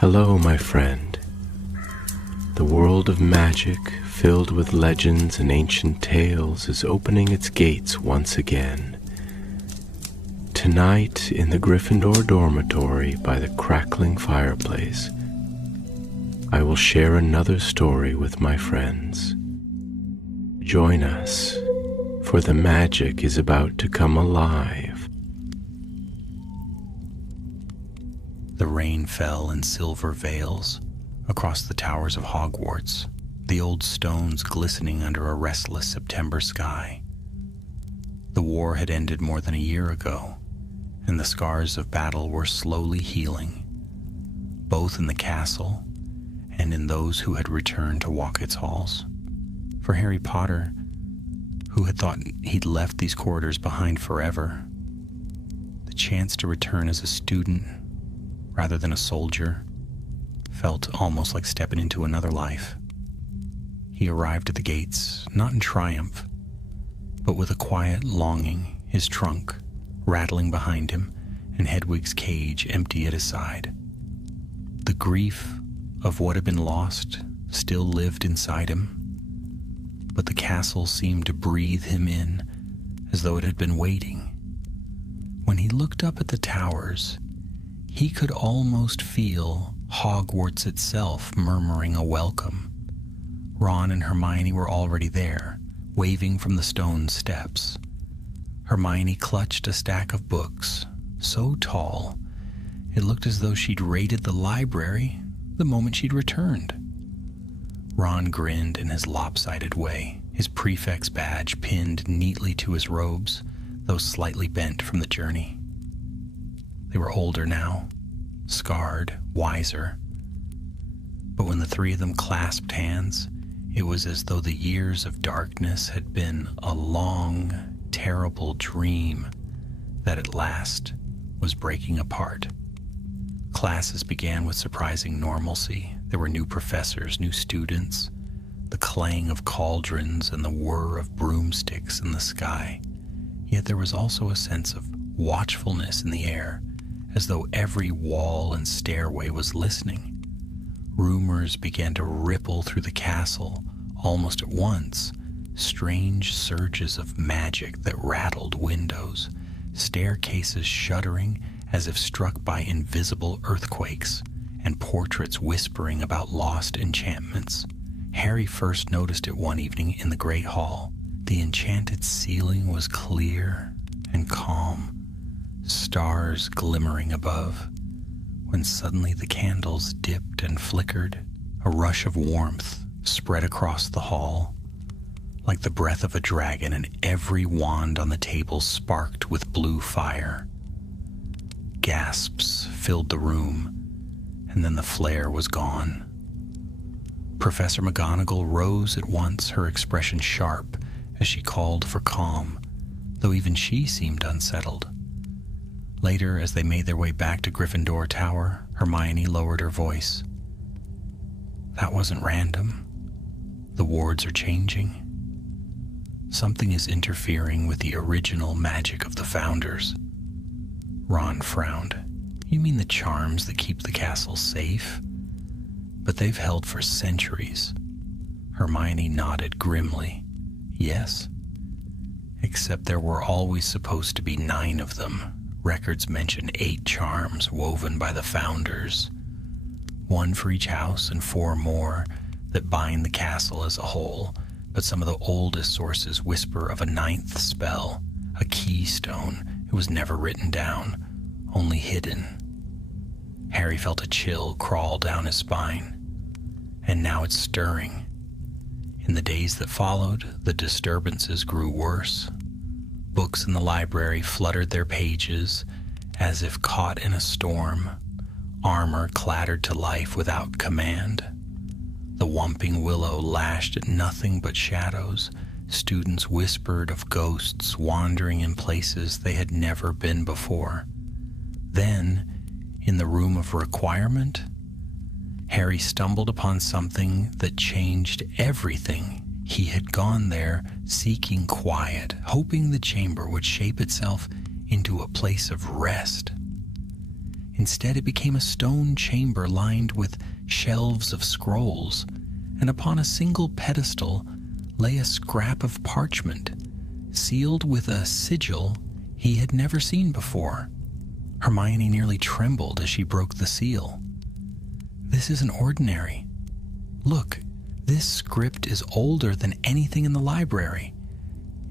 Hello, my friend. The world of magic, filled with legends and ancient tales, is opening its gates once again. Tonight, in the Gryffindor dormitory by the crackling fireplace, I will share another story with my friends. Join us, for the magic is about to come alive. The rain fell in silver veils across the towers of Hogwarts, the old stones glistening under a restless September sky. The war had ended more than a year ago, and the scars of battle were slowly healing, both in the castle and in those who had returned to walk its halls. For Harry Potter, who had thought he'd left these corridors behind forever, the chance to return as a student rather than a soldier felt almost like stepping into another life. He arrived at the gates, not in triumph, but with a quiet longing, his trunk rattling behind him and Hedwig's cage empty at his side. The grief of what had been lost still lived inside him, but the castle seemed to breathe him in as though it had been waiting. When he looked up at the towers, he could almost feel Hogwarts itself murmuring a welcome. Ron and Hermione were already there, waving from the stone steps. Hermione clutched a stack of books, so tall, it looked as though she'd raided the library the moment she'd returned. Ron grinned in his lopsided way, his prefect's badge pinned neatly to his robes, though slightly bent from the journey. They were older now, scarred, wiser. But when the three of them clasped hands, it was as though the years of darkness had been a long, terrible dream that at last was breaking apart. Classes began with surprising normalcy. There were new professors, new students, the clang of cauldrons and the whir of broomsticks in the sky. Yet there was also a sense of watchfulness in the air, as though every wall and stairway was listening. Rumors began to ripple through the castle almost at once, strange surges of magic that rattled windows, staircases shuddering as if struck by invisible earthquakes, and portraits whispering about lost enchantments. Harry first noticed it one evening in the Great Hall. The enchanted ceiling was clear and calm, stars glimmering above, when suddenly the candles dipped and flickered. A rush of warmth spread across the hall, like the breath of a dragon, and every wand on the table sparked with blue fire. Gasps filled the room, and then the flare was gone. Professor McGonagall rose at once, her expression sharp as she called for calm, though even she seemed unsettled. Later, as they made their way back to Gryffindor Tower, Hermione lowered her voice. "That wasn't random. The wards are changing. Something is interfering with the original magic of the founders." Ron frowned. "You mean the charms that keep the castle safe? But they've held for centuries." Hermione nodded grimly. "Yes. Except there were always supposed to be 9 of them. Records mention 8 charms woven by the founders, 1 for each house and 4 more that bind the castle as a whole. But some of the oldest sources whisper of a 9th spell, a keystone. It was never written down, only hidden." Harry felt a chill crawl down his spine. And now it's stirring. In the days that followed, the disturbances grew worse. Books in the library fluttered their pages as if caught in a storm. Armor clattered to life without command. The Whomping Willow lashed at nothing but shadows. Students whispered of ghosts wandering in places they had never been before. Then, in the room of requirement, Harry stumbled upon something that changed everything. He had gone there seeking quiet, hoping the chamber would shape itself into a place of rest. Instead, it became a stone chamber lined with shelves of scrolls, and upon a single pedestal lay a scrap of parchment, sealed with a sigil he had never seen before. Hermione nearly trembled as she broke the seal. This isn't ordinary. Look, this script is older than anything in the library.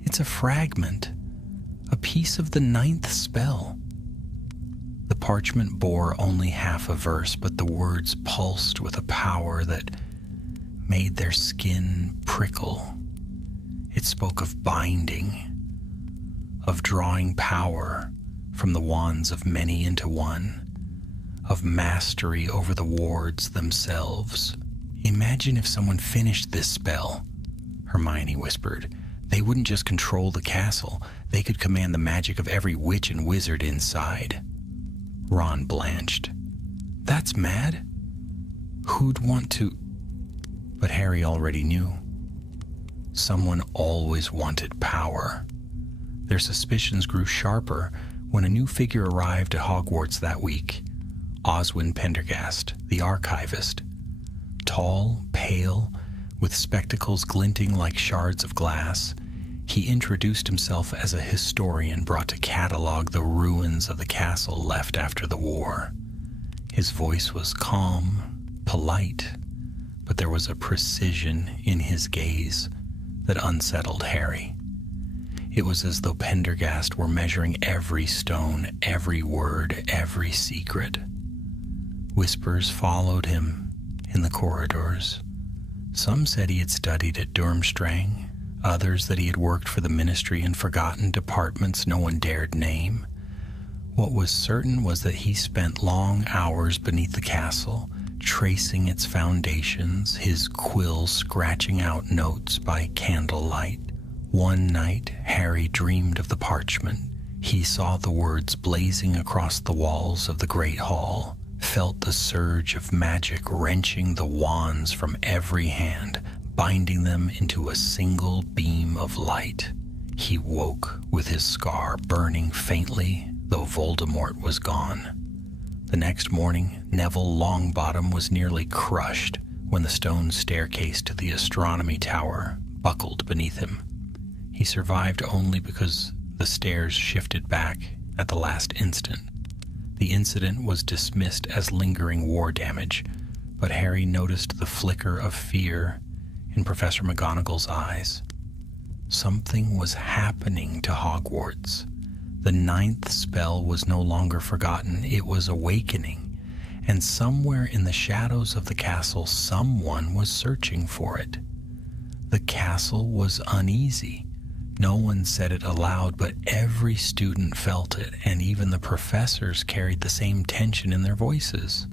It's a fragment, a piece of the 9th spell. The parchment bore only half a verse, but the words pulsed with a power that made their skin prickle. It spoke of binding, of drawing power from the wands of many into one, of mastery over the wards themselves. Imagine if someone finished this spell, Hermione whispered. They wouldn't just control the castle, they could command the magic of every witch and wizard inside. Ron blanched. That's mad. Who'd want to... But Harry already knew. Someone always wanted power. Their suspicions grew sharper when a new figure arrived at Hogwarts that week. Oswin Pendergast, the archivist. Tall, pale, with spectacles glinting like shards of glass, he introduced himself as a historian brought to catalog the ruins of the castle left after the war. His voice was calm, polite, but there was a precision in his gaze that unsettled Harry. It was as though Pendergast were measuring every stone, every word, every secret. Whispers followed him in the corridors. Some said he had studied at Durmstrang, others that he had worked for the ministry in forgotten departments no one dared name. What was certain was that he spent long hours beneath the castle, tracing its foundations, his quill scratching out notes by candlelight. One night, Harry dreamed of the parchment. He saw the words blazing across the walls of the great hall, felt the surge of magic wrenching the wands from every hand, binding them into a single beam of light. He woke with his scar burning faintly, though Voldemort was gone. The next morning, Neville Longbottom was nearly crushed when the stone staircase to the astronomy tower buckled beneath him. He survived only because the stairs shifted back at the last instant. The incident was dismissed as lingering war damage, but Harry noticed the flicker of fear in Professor McGonagall's eyes. Something was happening to Hogwarts. The 9th spell was no longer forgotten, it was awakening, and somewhere in the shadows of the castle someone was searching for it. The castle was uneasy. No one said it aloud, but every student felt it, and even the professors carried the same tension in their voices.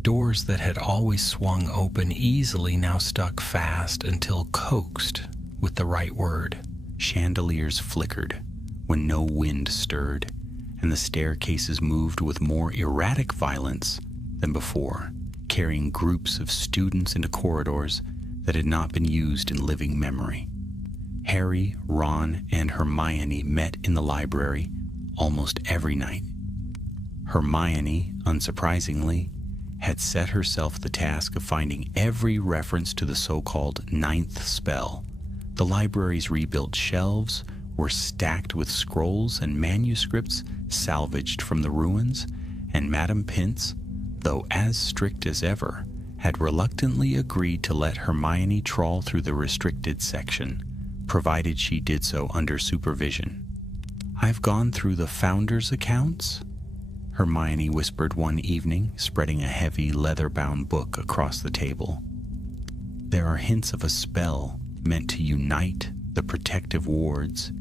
Doors that had always swung open easily now stuck fast until coaxed with the right word. Chandeliers flickered when no wind stirred, and the staircases moved with more erratic violence than before, carrying groups of students into corridors that had not been used in living memory. Harry, Ron, and Hermione met in the library almost every night. Hermione, unsurprisingly, had set herself the task of finding every reference to the so-called 9th spell. The library's rebuilt shelves were stacked with scrolls and manuscripts salvaged from the ruins, and Madame Pince, though as strict as ever, had reluctantly agreed to let Hermione trawl through the restricted section, provided she did so under supervision. "I've gone through the founders' accounts," Hermione whispered one evening, spreading a heavy leather-bound book across the table. "There are hints of a spell meant to unite the protective wards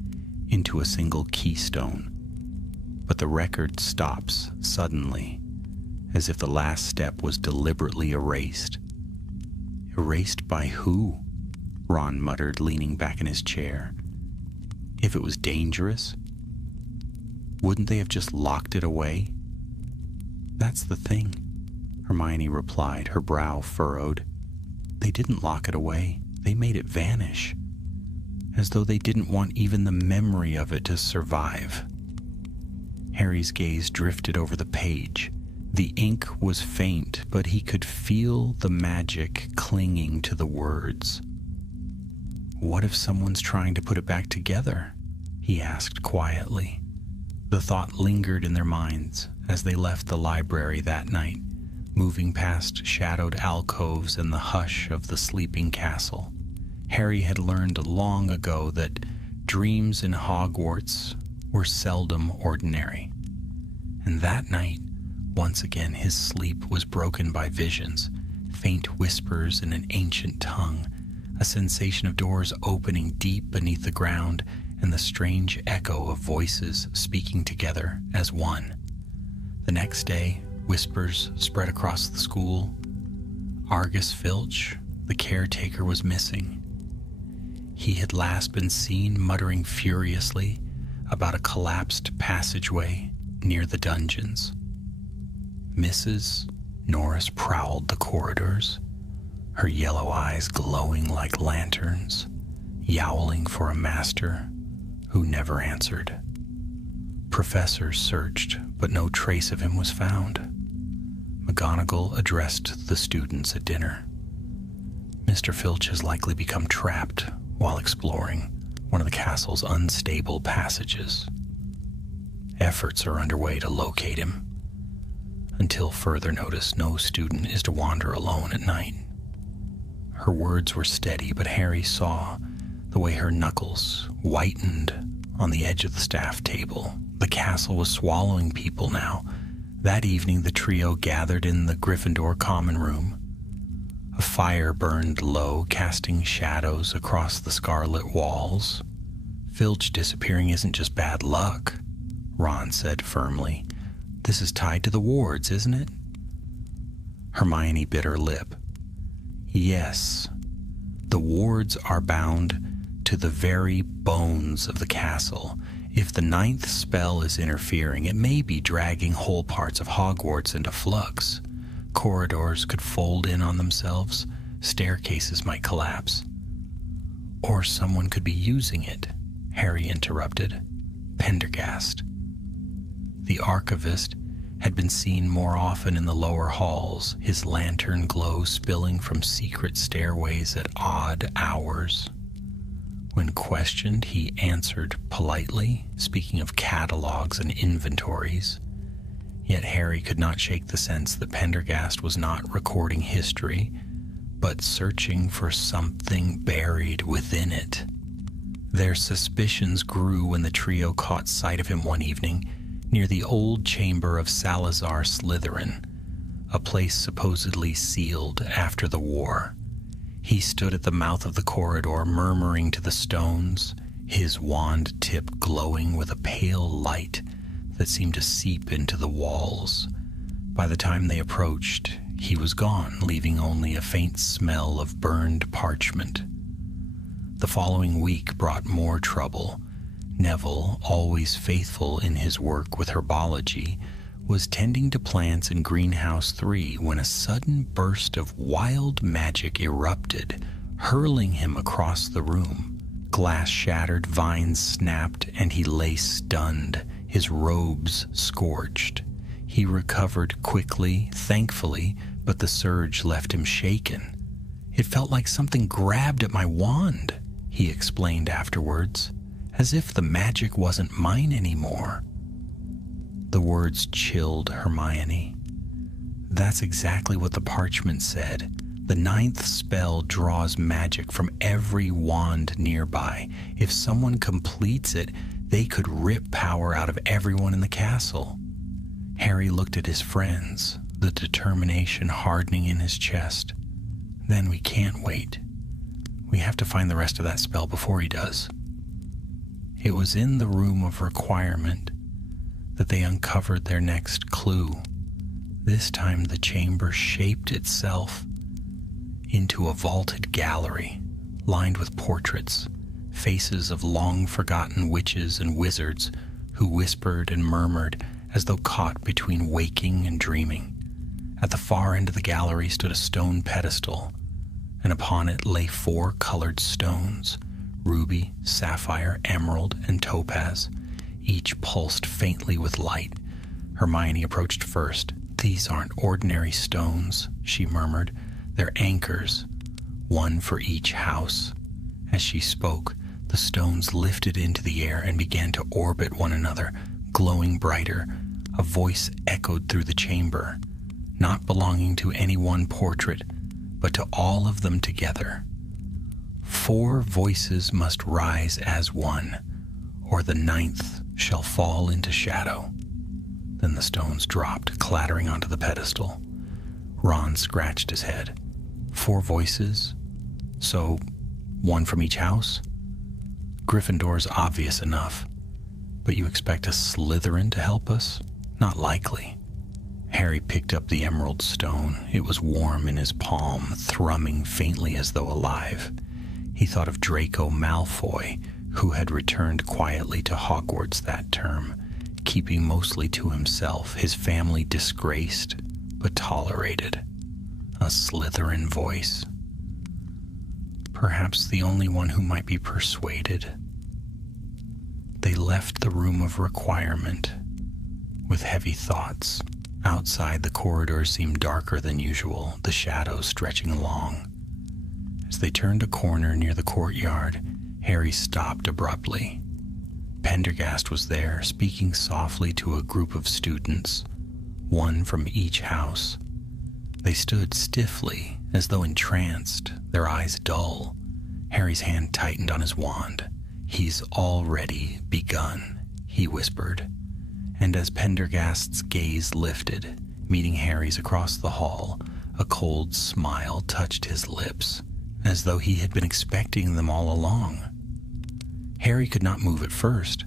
into a single keystone. But the record stops suddenly, as if the last step was deliberately erased." "Erased by who?" Ron muttered, leaning back in his chair. "If it was dangerous, wouldn't they have just locked it away?" "That's the thing," Hermione replied, her brow furrowed. "They didn't lock it away. They made it vanish, as though they didn't want even the memory of it to survive." Harry's gaze drifted over the page. The ink was faint, but he could feel the magic clinging to the words. "What if someone's trying to put it back together?" he asked quietly. The thought lingered in their minds as they left the library that night, moving past shadowed alcoves and the hush of the sleeping castle. Harry had learned long ago that dreams in Hogwarts were seldom ordinary. And that night, once again, his sleep was broken by visions, faint whispers in an ancient tongue, a sensation of doors opening deep beneath the ground, and the strange echo of voices speaking together as one. The next day, whispers spread across the school. Argus Filch, the caretaker, was missing. He had last been seen muttering furiously about a collapsed passageway near the dungeons. Mrs. Norris prowled the corridors, her yellow eyes glowing like lanterns, yowling for a master who never answered. Professors searched, but no trace of him was found. McGonagall addressed the students at dinner. "Mr. Filch has likely become trapped while exploring one of the castle's unstable passages. Efforts are underway to locate him. Until further notice, no student is to wander alone at night." Her words were steady, but Harry saw the way her knuckles whitened on the edge of the staff table. The castle was swallowing people now. That evening, the trio gathered in the Gryffindor common room. A fire burned low, casting shadows across the scarlet walls. "Filch disappearing isn't just bad luck," Ron said firmly. "This is tied to the wards, isn't it?" Hermione bit her lip. "Yes, the wards are bound to the very bones of the castle. If the 9th spell is interfering, it may be dragging whole parts of Hogwarts into flux. Corridors could fold in on themselves, staircases might collapse. Or someone could be using it," Harry interrupted. "Pendergast." The archivist had been seen more often in the lower halls, his lantern glow spilling from secret stairways at odd hours. When questioned, he answered politely, speaking of catalogs and inventories. Yet Harry could not shake the sense that Pendergast was not recording history, but searching for something buried within it. Their suspicions grew when the trio caught sight of him one evening near the old chamber of Salazar Slytherin, a place supposedly sealed after the war. He stood at the mouth of the corridor, murmuring to the stones, his wand tip glowing with a pale light that seemed to seep into the walls. By the time they approached, he was gone, leaving only a faint smell of burned parchment. The following week brought more trouble. Neville, always faithful in his work with herbology, was tending to plants in Greenhouse 3 when a sudden burst of wild magic erupted, hurling him across the room. Glass shattered, vines snapped, and he lay stunned, his robes scorched. He recovered quickly, thankfully, but the surge left him shaken. "It felt like something grabbed at my wand," he explained afterwards, "as if the magic wasn't mine anymore." The words chilled Hermione. That's exactly what the parchment said. The 9th spell draws magic from every wand nearby. If someone completes it, they could rip power out of everyone in the castle. Harry looked at his friends, the determination hardening in his chest. "Then we can't wait. We have to find the rest of that spell before he does." It was in the room of requirement that they uncovered their next clue. This time the chamber shaped itself into a vaulted gallery lined with portraits, faces of long-forgotten witches and wizards who whispered and murmured as though caught between waking and dreaming. At the far end of the gallery stood a stone pedestal, and upon it lay 4 colored stones: ruby, sapphire, emerald, and topaz. Each pulsed faintly with light. Hermione approached first. "These aren't ordinary stones," she murmured. "They're anchors, one for each house." As she spoke, the stones lifted into the air and began to orbit one another, glowing brighter. A voice echoed through the chamber, not belonging to any one portrait, but to all of them together. 4 voices must rise as one, or the 9th shall fall into shadow. Then the stones dropped, clattering onto the pedestal. Ron scratched his head. 4 voices? So, one from each house? Gryffindor's obvious enough. But you expect a Slytherin to help us? Not likely. Harry picked up the emerald stone. It was warm in his palm, thrumming faintly as though alive. He thought of Draco Malfoy, who had returned quietly to Hogwarts that term, keeping mostly to himself, his family disgraced, but tolerated. A Slytherin voice. Perhaps the only one who might be persuaded. They left the room of requirement with heavy thoughts. Outside, the corridor seemed darker than usual, the shadows stretching along. As they turned a corner near the courtyard, Harry stopped abruptly. Pendergast was there, speaking softly to a group of students, one from each house. They stood stiffly, as though entranced, their eyes dull. Harry's hand tightened on his wand. "He's already begun," he whispered. And as Pendergast's gaze lifted, meeting Harry's across the hall, a cold smile touched his lips, as though he had been expecting them all along. Harry could not move at first.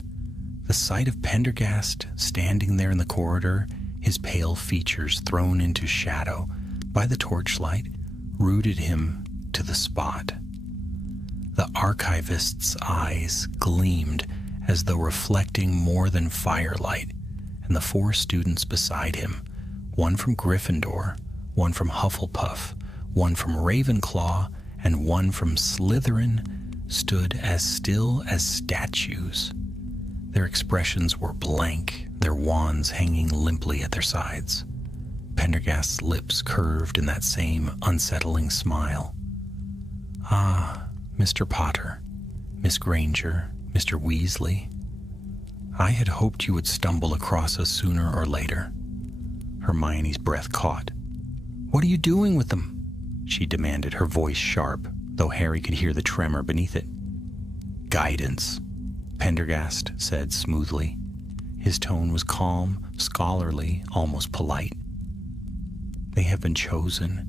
The sight of Pendergast standing there in the corridor, his pale features thrown into shadow by the torchlight, rooted him to the spot. The archivist's eyes gleamed as though reflecting more than firelight, and the 4 students beside him, one from Gryffindor, one from Hufflepuff, one from Ravenclaw, and one from Slytherin, stood as still as statues. Their expressions were blank, their wands hanging limply at their sides. Pendergast's lips curved in that same unsettling smile. "Ah, Mr. Potter, Miss Granger, Mr. Weasley. I had hoped you would stumble across us sooner or later." Hermione's breath caught. "What are you doing with them?" she demanded, her voice sharp, though Harry could hear the tremor beneath it. "Guidance," Pendergast said smoothly. His tone was calm, scholarly, almost polite. "They have been chosen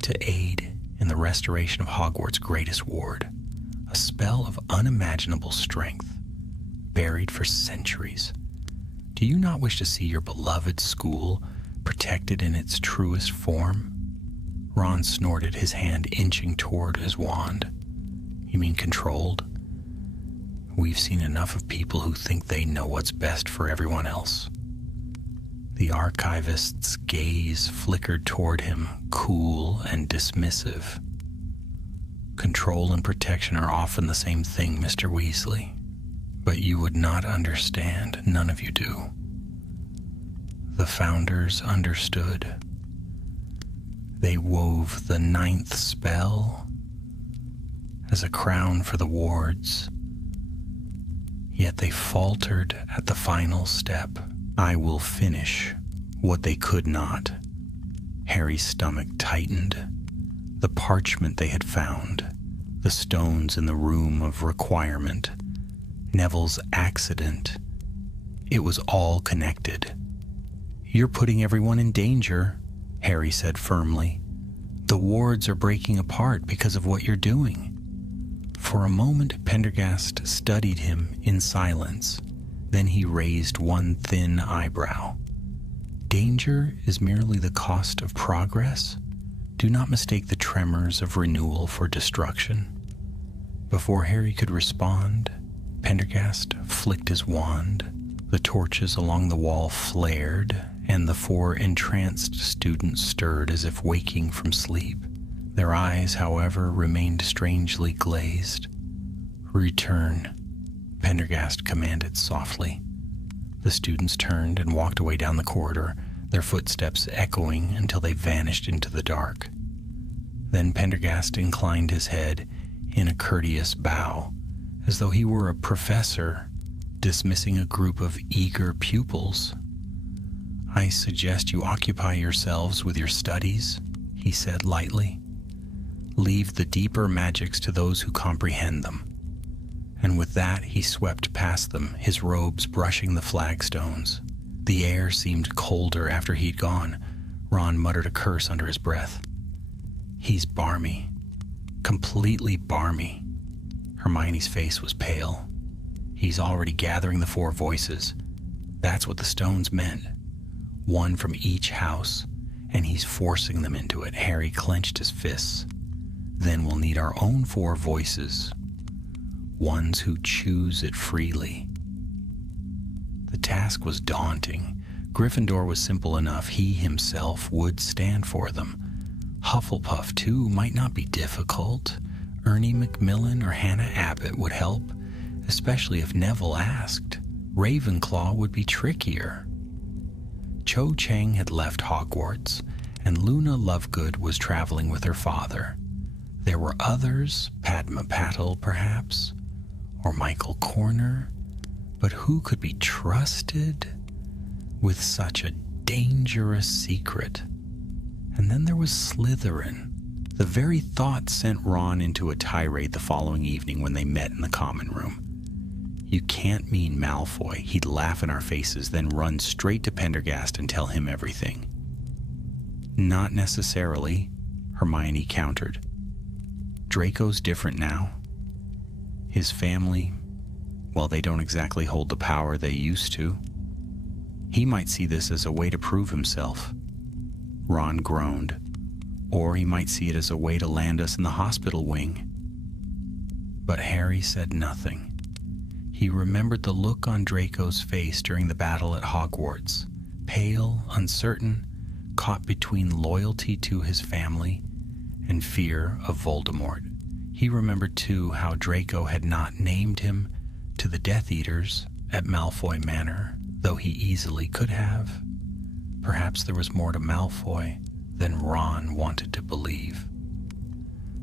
to aid in the restoration of Hogwarts' greatest ward, a spell of unimaginable strength, buried for centuries. Do you not wish to see your beloved school protected in its truest form?" Ron snorted, his hand inching toward his wand. "You mean controlled? We've seen enough of people who think they know what's best for everyone else." The archivist's gaze flickered toward him, cool and dismissive. "Control and protection are often the same thing, Mr. Weasley. But you would not understand, none of you do. The founders understood. They wove the 9th spell as a crown for the wards. Yet they faltered at the final step. I will finish what they could not." Harry's stomach tightened. The parchment they had found, the stones in the room of requirement, Neville's accident. It was all connected. "You're putting everyone in danger," Harry said firmly. "The wards are breaking apart because of what you're doing." For a moment, Pendergast studied him in silence. Then he raised one thin eyebrow. "Danger is merely the cost of progress. Do not mistake the tremors of renewal for destruction." Before Harry could respond, Pendergast flicked his wand. The torches along the wall flared, and the 4 entranced students stirred as if waking from sleep. Their eyes, however, remained strangely glazed. "Return," Pendergast commanded softly. The students turned and walked away down the corridor, their footsteps echoing until they vanished into the dark. Then Pendergast inclined his head in a courteous bow, as though he were a professor dismissing a group of eager pupils. "I suggest you occupy yourselves with your studies," he said lightly. "Leave the deeper magics to those who comprehend them." And with that, he swept past them, his robes brushing the flagstones. The air seemed colder after he'd gone. Ron muttered a curse under his breath. "He's barmy. Completely barmy." Hermione's face was pale. "He's already gathering the 4 voices. That's what the stones meant. One from each house, and he's forcing them into it." Harry clenched his fists. "Then we'll need our own 4 voices. Ones who choose it freely." The task was daunting. Gryffindor was simple enough. He himself would stand for them. Hufflepuff, too, might not be difficult. Ernie Macmillan or Hannah Abbott would help, especially if Neville asked. Ravenclaw would be trickier. Cho Chang had left Hogwarts, and Luna Lovegood was traveling with her father. There were others, Padma Patil perhaps, or Michael Corner, but who could be trusted with such a dangerous secret? And then there was Slytherin. The very thought sent Ron into a tirade the following evening when they met in the common room. "You can't mean Malfoy." He'd laugh in our faces, then run straight to Pendergast and tell him everything. "Not necessarily," Hermione countered. "Draco's different now. His family, well, they don't exactly hold the power they used to. He might see this as a way to prove himself." Ron groaned. "Or he might see it as a way to land us in the hospital wing." But Harry said nothing. He remembered the look on Draco's face during the battle at Hogwarts, pale, uncertain, caught between loyalty to his family and fear of Voldemort. He remembered, too, how Draco had not named him to the Death Eaters at Malfoy Manor, though he easily could have. Perhaps there was more to Malfoy than Ron wanted to believe.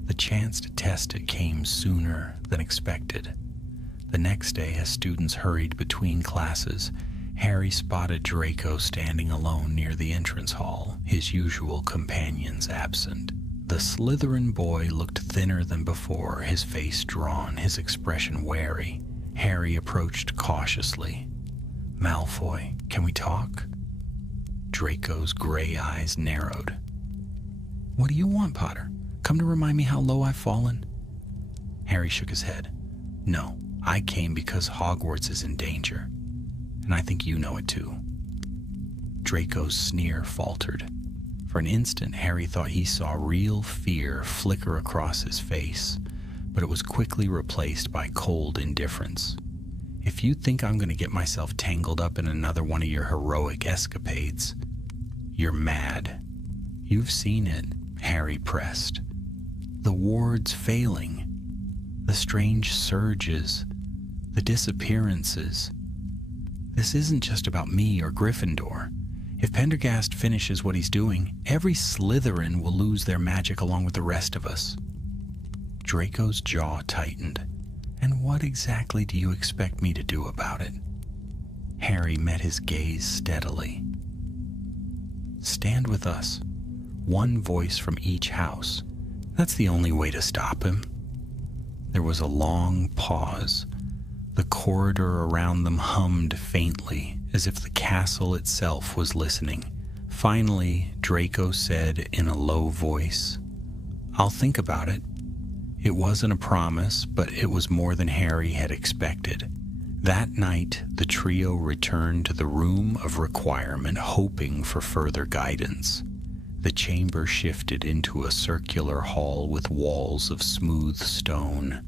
The chance to test it came sooner than expected. The next day, as students hurried between classes, Harry spotted Draco standing alone near the entrance hall, his usual companions absent. The Slytherin boy looked thinner than before, his face drawn, his expression wary. Harry approached cautiously. "Malfoy, can we talk?" Draco's gray eyes narrowed. "What do you want, Potter? Come to remind me how low I've fallen?" Harry shook his head. "No, I came because Hogwarts is in danger, and I think you know it too." Draco's sneer faltered. For an instant, Harry thought he saw real fear flicker across his face, but it was quickly replaced by cold indifference. "If you think I'm going to get myself tangled up in another one of your heroic escapades, you're mad." "You've seen it," Harry pressed. "The wards failing, the strange surges, the disappearances. This isn't just about me or Gryffindor. If Pendergast finishes what he's doing, every Slytherin will lose their magic along with the rest of us." Draco's jaw tightened. "And what exactly do you expect me to do about it?" Harry met his gaze steadily. "Stand with us. One voice from each house. That's the only way to stop him." There was a long pause. The corridor around them hummed faintly, as if the castle itself was listening. Finally, Draco said in a low voice, "I'll think about it." It wasn't a promise, but it was more than Harry had expected. That night, the trio returned to the Room of Requirement, hoping for further guidance. The chamber shifted into a circular hall with walls of smooth stone.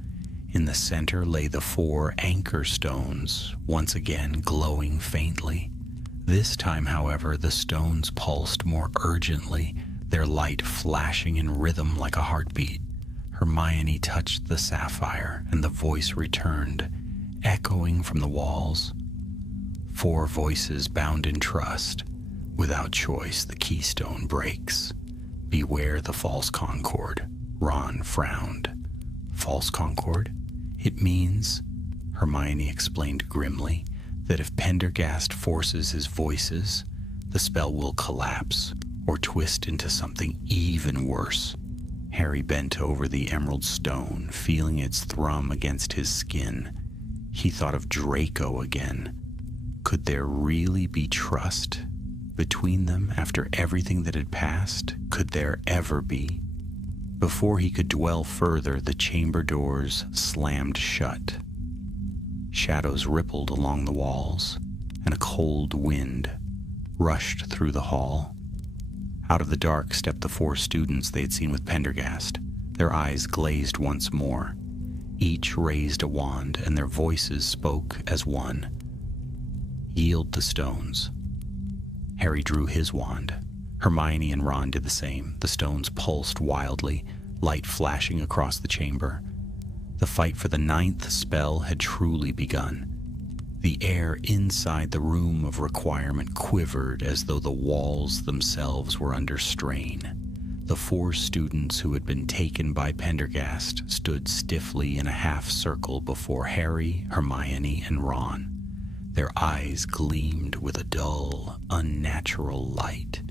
In the center lay the 4 anchor stones, once again glowing faintly. This time, however, the stones pulsed more urgently, their light flashing in rhythm like a heartbeat. Hermione touched the sapphire, and the voice returned. echoing from the walls. 4 voices bound in trust. Without choice, the keystone breaks. Beware the false concord. Ron frowned. False concord? It means, Hermione explained grimly, that if Pendergast forces his voices, the spell will collapse or twist into something even worse. Harry bent over the emerald stone, feeling its thrum against his skin. He thought of Draco again. Could there really be trust between them after everything that had passed? Could there ever be? Before he could dwell further, the chamber doors slammed shut. Shadows rippled along the walls, and a cold wind rushed through the hall. Out of the dark stepped the 4 students they had seen with Pendergast. Their eyes glazed once more. Each raised a wand, and their voices spoke as one. Yield the stones. Harry drew his wand. Hermione and Ron did the same. The stones pulsed wildly, light flashing across the chamber. The fight for the 9th spell had truly begun. The air inside the room of requirement quivered as though the walls themselves were under strain. The 4 students who had been taken by Pendergast stood stiffly in a half-circle before Harry, Hermione, and Ron. Their eyes gleamed with a dull, unnatural light,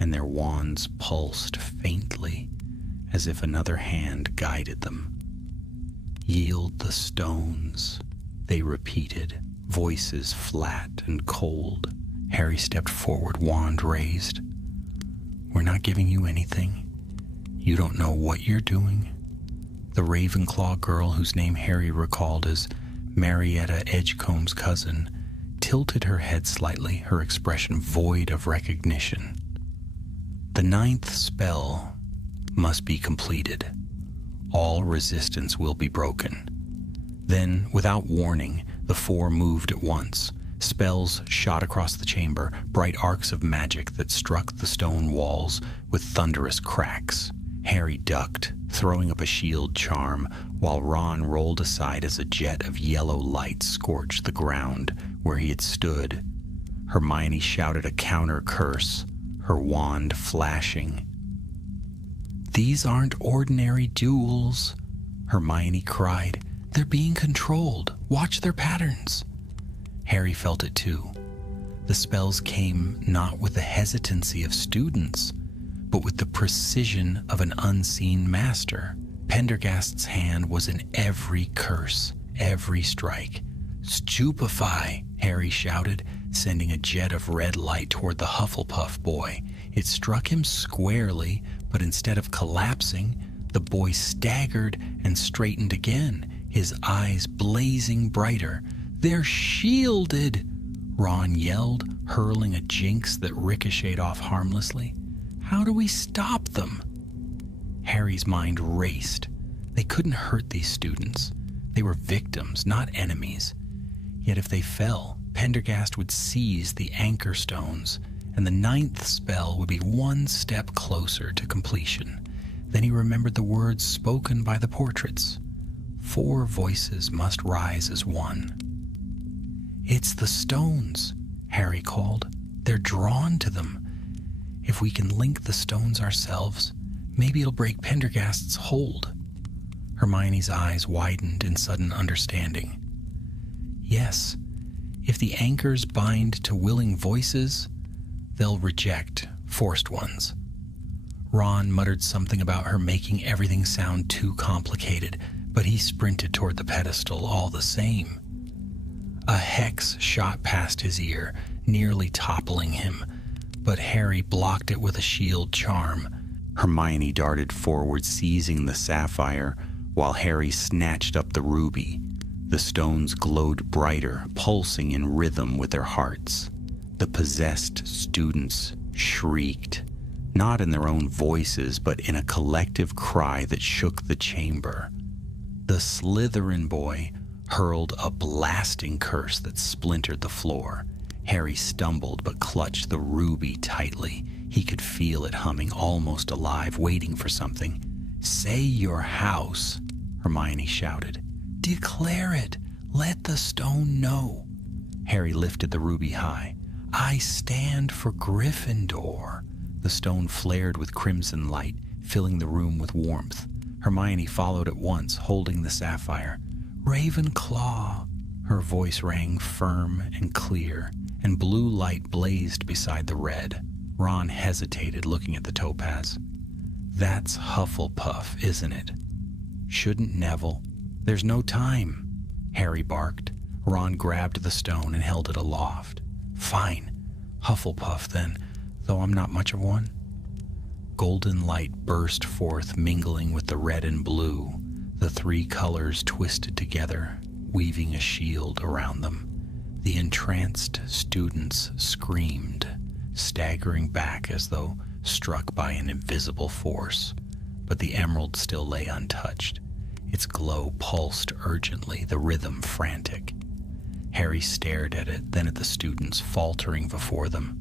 and their wands pulsed faintly, as if another hand guided them. Yield the stones, they repeated, voices flat and cold. Harry stepped forward, wand raised. We're not giving you anything. You don't know what you're doing. The Ravenclaw girl, whose name Harry recalled as Marietta Edgecomb's cousin, tilted her head slightly, her expression void of recognition. The 9th spell must be completed. All resistance will be broken. Then, without warning, the 4 moved at once. Spells shot across the chamber, bright arcs of magic that struck the stone walls with thunderous cracks. Harry ducked, throwing up a shield charm, while Ron rolled aside as a jet of yellow light scorched the ground where he had stood. Hermione shouted a counter curse, her wand flashing. "These aren't ordinary jewels," Hermione cried. "They're being controlled. Watch their patterns." Harry felt it too. The spells came not with the hesitancy of students, but with the precision of an unseen master. Pendergast's hand was in every curse, every strike. "Stupefy!" Harry shouted, sending a jet of red light toward the Hufflepuff boy. It struck him squarely, but instead of collapsing, the boy staggered and straightened again, his eyes blazing brighter. "They're shielded!" Ron yelled, hurling a jinx that ricocheted off harmlessly. "How do we stop them?" Harry's mind raced. They couldn't hurt these students. They were victims, not enemies. Yet if they fell, Pendergast would seize the anchor stones, and the 9th spell would be one step closer to completion. Then he remembered the words spoken by the portraits. 4 voices must rise as one. "It's the stones," Harry called. "They're drawn to them. If we can link the stones ourselves, maybe it'll break Pendergast's hold." Hermione's eyes widened in sudden understanding. "Yes, if the anchors bind to willing voices, they'll reject forced ones." Ron muttered something about her making everything sound too complicated, but he sprinted toward the pedestal all the same. A hex shot past his ear, nearly toppling him, but Harry blocked it with a shield charm. Hermione darted forward, seizing the sapphire, while Harry snatched up the ruby. The stones glowed brighter, pulsing in rhythm with their hearts. The possessed students shrieked, not in their own voices, but in a collective cry that shook the chamber. The Slytherin boy hurled a blasting curse that splintered the floor. Harry stumbled but clutched the ruby tightly. He could feel it humming, almost alive, waiting for something. "Say your house," Hermione shouted. "Declare it. Let the stone know. Harry lifted the ruby high. I stand for Gryffindor. The stone flared with crimson light, filling the room with warmth. Hermione followed at once, holding the sapphire. Ravenclaw. Her voice rang firm and clear, and blue light blazed beside the red. Ron hesitated, looking at the topaz. That's Hufflepuff, isn't it? Shouldn't Neville? There's no time, Harry barked. Ron grabbed the stone and held it aloft. Fine, Hufflepuff then, though I'm not much of one. Golden light burst forth, mingling with the red and blue. The three colors twisted together, weaving a shield around them. The entranced students screamed, staggering back as though struck by an invisible force. But the emerald still lay untouched. Its glow pulsed urgently, the rhythm frantic. Harry stared at it, then at the students faltering before them.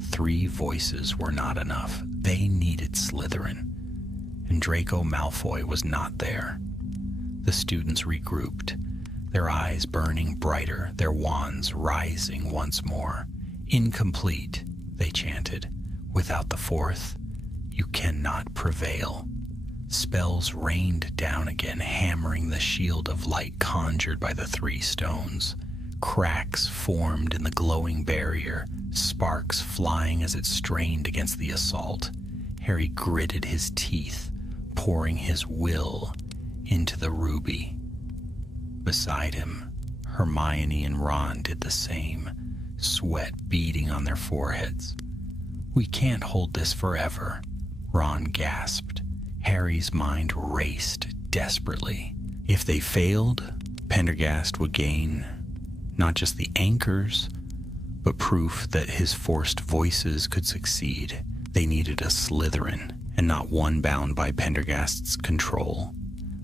3 voices were not enough. They needed Slytherin, and Draco Malfoy was not there. The students regrouped, their eyes burning brighter, their wands rising once more. Incomplete, they chanted. Without the 4th, you cannot prevail. Spells rained down again, hammering the shield of light conjured by the 3 stones. Cracks formed in the glowing barrier, sparks flying as it strained against the assault. Harry gritted his teeth, pouring his will into the ruby. Beside him, Hermione and Ron did the same, sweat beading on their foreheads. We can't hold this forever, Ron gasped. Harry's mind raced desperately. If they failed, Pendergast would gain not just the anchors, but proof that his forced voices could succeed. They needed a Slytherin, and not one bound by Pendergast's control.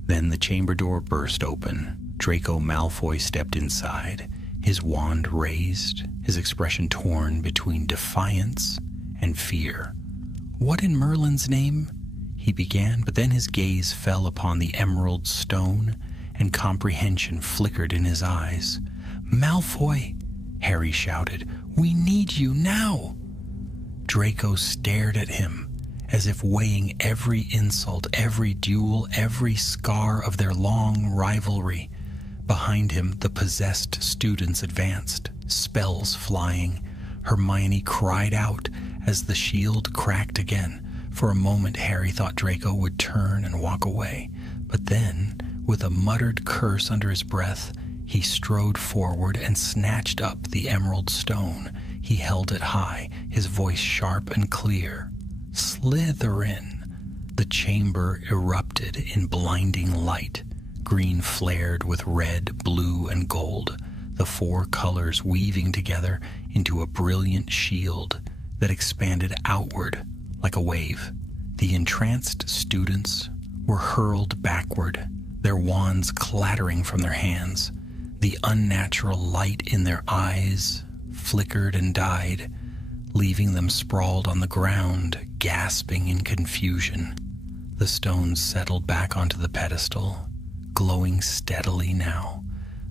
Then the chamber door burst open. Draco Malfoy stepped inside, his wand raised, his expression torn between defiance and fear. What in Merlin's name? He began, but then his gaze fell upon the emerald stone, and comprehension flickered in his eyes. Malfoy, Harry shouted, we need you now. Draco stared at him, as if weighing every insult, every duel, every scar of their long rivalry. Behind him, the possessed students advanced, spells flying. Hermione cried out as the shield cracked again. For a moment, Harry thought Draco would turn and walk away, but then, with a muttered curse under his breath, he strode forward and snatched up the emerald stone. He held it high, his voice sharp and clear. Slytherin! The chamber erupted in blinding light. Green flared with red, blue, and gold, the 4 colors weaving together into a brilliant shield that expanded outward like a wave. The entranced students were hurled backward, their wands clattering from their hands. The unnatural light in their eyes flickered and died, leaving them sprawled on the ground, gasping in confusion. The stones settled back onto the pedestal, glowing steadily now,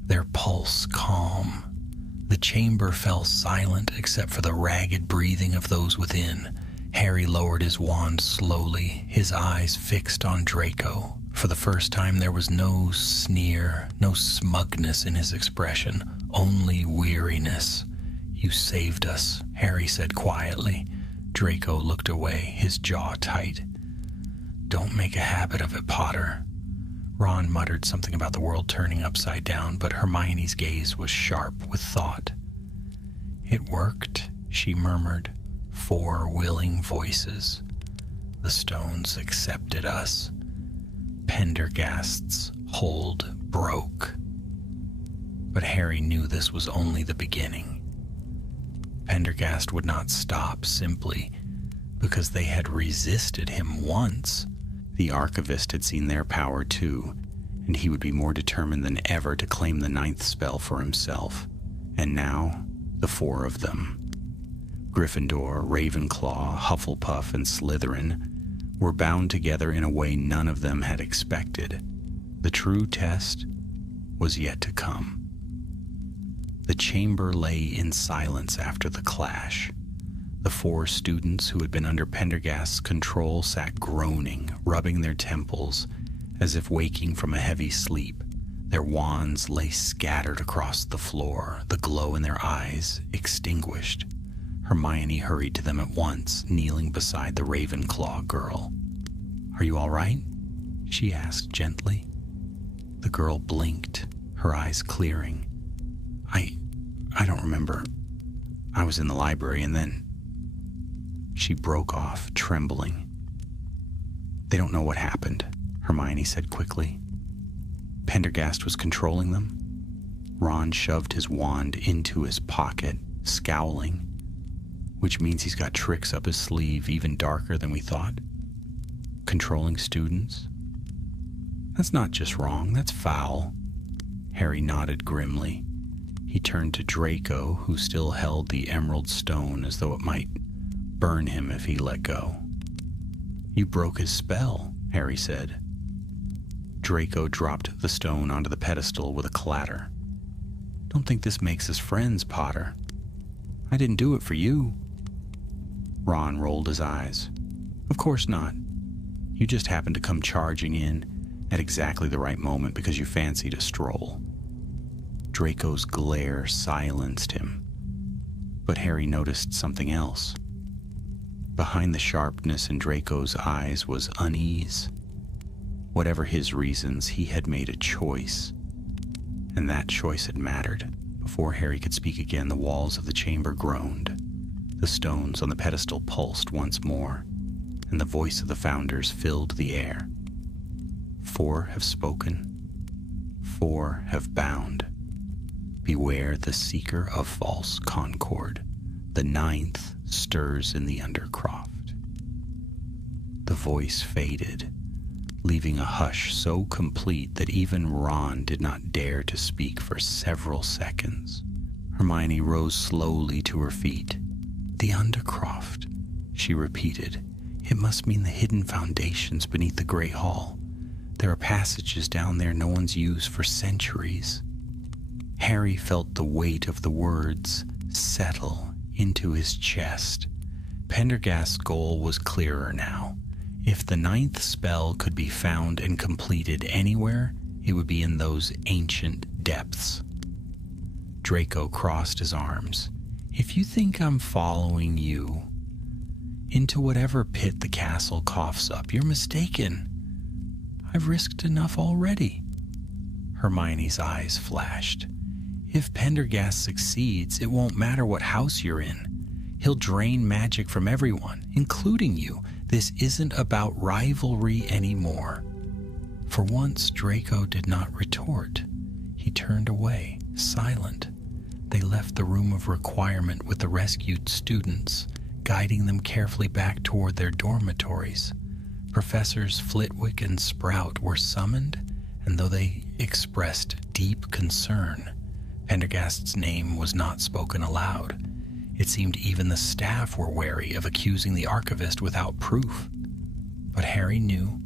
their pulse calm. The chamber fell silent except for the ragged breathing of those within. Harry lowered his wand slowly, his eyes fixed on Draco. For the first time there was no sneer, no smugness in his expression, only weariness. You saved us, Harry said quietly. Draco looked away, his jaw tight. Don't make a habit of it, Potter. Ron muttered something about the world turning upside down, but Hermione's gaze was sharp with thought. It worked, she murmured. 4 willing voices. The stones accepted us. Pendergast's hold broke. But Harry knew this was only the beginning. Pendergast would not stop simply because they had resisted him once. The Archivist had seen their power too, and he would be more determined than ever to claim the 9th spell for himself. And now, the 4 of them, Gryffindor, Ravenclaw, Hufflepuff, and Slytherin, were bound together in a way none of them had expected. The true test was yet to come. The chamber lay in silence after the clash. The 4 students who had been under Pendergast's control sat groaning, rubbing their temples as if waking from a heavy sleep. Their wands lay scattered across the floor, the glow in their eyes extinguished. Hermione hurried to them at once, kneeling beside the Ravenclaw girl. "Are you all right?" she asked gently. The girl blinked, her eyes clearing. I don't remember. I was in the library and then..." She broke off, trembling. "They don't know what happened," Hermione said quickly. "Pendergast was controlling them." Ron shoved his wand into his pocket, scowling. "Which means he's got tricks up his sleeve even darker than we thought. Controlling students? That's not just wrong, that's foul." Harry nodded grimly. He turned to Draco, who still held the emerald stone as though it might burn him if he let go. "You broke his spell," Harry said. Draco dropped the stone onto the pedestal with a clatter. "Don't think this makes us friends, Potter. I didn't do it for you." Ron rolled his eyes. "Of course not. You just happened to come charging in at exactly the right moment because you fancied a stroll." Draco's glare silenced him, but Harry noticed something else. Behind the sharpness in Draco's eyes was unease. Whatever his reasons, he had made a choice, and that choice had mattered. Before Harry could speak again, the walls of the chamber groaned. The stones on the pedestal pulsed once more, and the voice of the founders filled the air. 4 have spoken. 4 have bound. Beware the seeker of false concord. The 9th stirs in the Undercroft. The voice faded, leaving a hush so complete that even Ron did not dare to speak for several seconds. Hermione rose slowly to her feet. "The Undercroft," she repeated. "It must mean the hidden foundations beneath the Great Hall. There are passages down there no one's used for centuries." Harry felt the weight of the words settle into his chest. Pendergast's goal was clearer now. If the 9th spell could be found and completed anywhere, it would be in those ancient depths. Draco crossed his arms. "If you think I'm following you into whatever pit the castle coughs up, you're mistaken. I've risked enough already." Hermione's eyes flashed. "If Pendergast succeeds, it won't matter what house you're in. He'll drain magic from everyone, including you. This isn't about rivalry anymore." For once, Draco did not retort. He turned away, silent. They left the room of requirement with the rescued students, guiding them carefully back toward their dormitories. Professors Flitwick and Sprout were summoned, and though they expressed deep concern, Pendergast's name was not spoken aloud. It seemed even the staff were wary of accusing the archivist without proof. But Harry knew.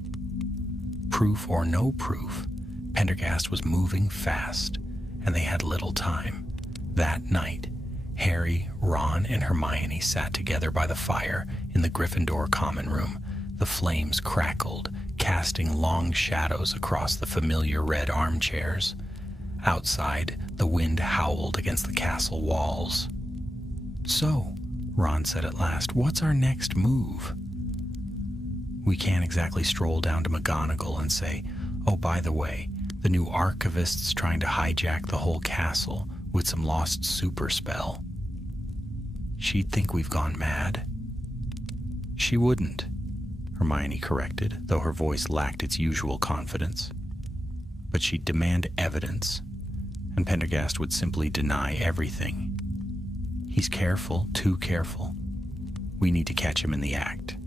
Proof or no proof, Pendergast was moving fast, and they had little time. That night, Harry, Ron, and Hermione sat together by the fire in the Gryffindor common room. The flames crackled, casting long shadows across the familiar red armchairs. Outside, the wind howled against the castle walls. "So," Ron said at last, "what's our next move?" "We can't exactly stroll down to McGonagall and say, 'Oh, by the way, the new archivist's trying to hijack the whole castle with some lost super spell.' She'd think we've gone mad." "She wouldn't," Hermione corrected, though her voice lacked its usual confidence. "But she'd demand evidence, and Pendergast would simply deny everything. He's careful, too careful. We need to catch him in the act."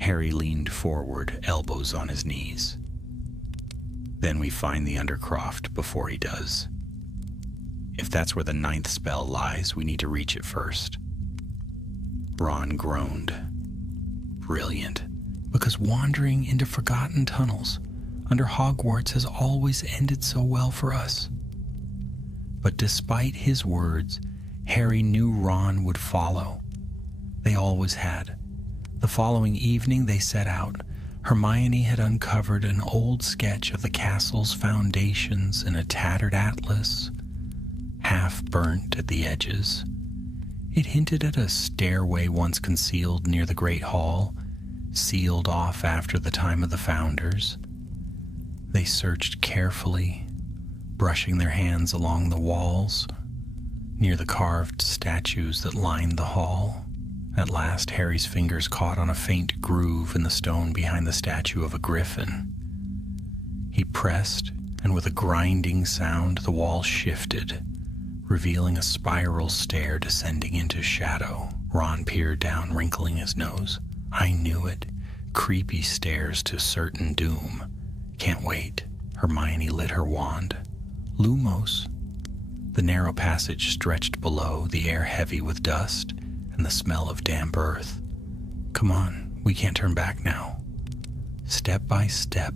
Harry leaned forward, elbows on his knees. "Then we find the Undercroft before he does. If that's where the 9th spell lies, we need to reach it first." Ron groaned. "Brilliant. Because wandering into forgotten tunnels, under Hogwarts has always ended so well for us. But despite his words, Harry knew Ron would follow. They always had. The following evening they set out. Hermione had uncovered an old sketch of the castle's foundations in a tattered atlas, half burnt at the edges. It hinted at a stairway once concealed near the Great Hall, sealed off after the time of the Founders. They searched carefully, brushing their hands along the walls, near the carved statues that lined the hall. At last, Harry's fingers caught on a faint groove in the stone behind the statue of a griffin. He pressed, and with a grinding sound, the wall shifted, revealing a spiral stair descending into shadow. Ron peered down, wrinkling his nose. I knew it. Creepy stairs to certain doom. Can't wait. Hermione lit her wand. Lumos. The narrow passage stretched below, the air heavy with dust and the smell of damp earth. Come on, we can't turn back now. Step by step,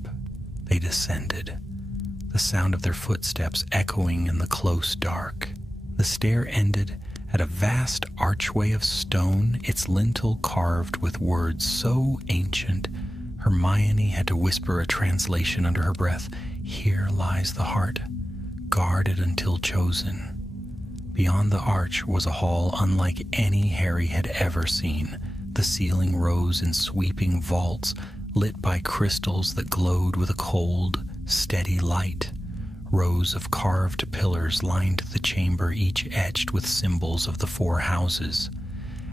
they descended, the sound of their footsteps echoing in the close dark. The stair ended at a vast archway of stone, its lintel carved with words so ancient, Hermione had to whisper a translation under her breath. Here lies the heart, guarded until chosen. Beyond the arch was a hall unlike any Harry had ever seen. The ceiling rose in sweeping vaults, lit by crystals that glowed with a cold, steady light. Rows of carved pillars lined the chamber, each etched with symbols of the four houses.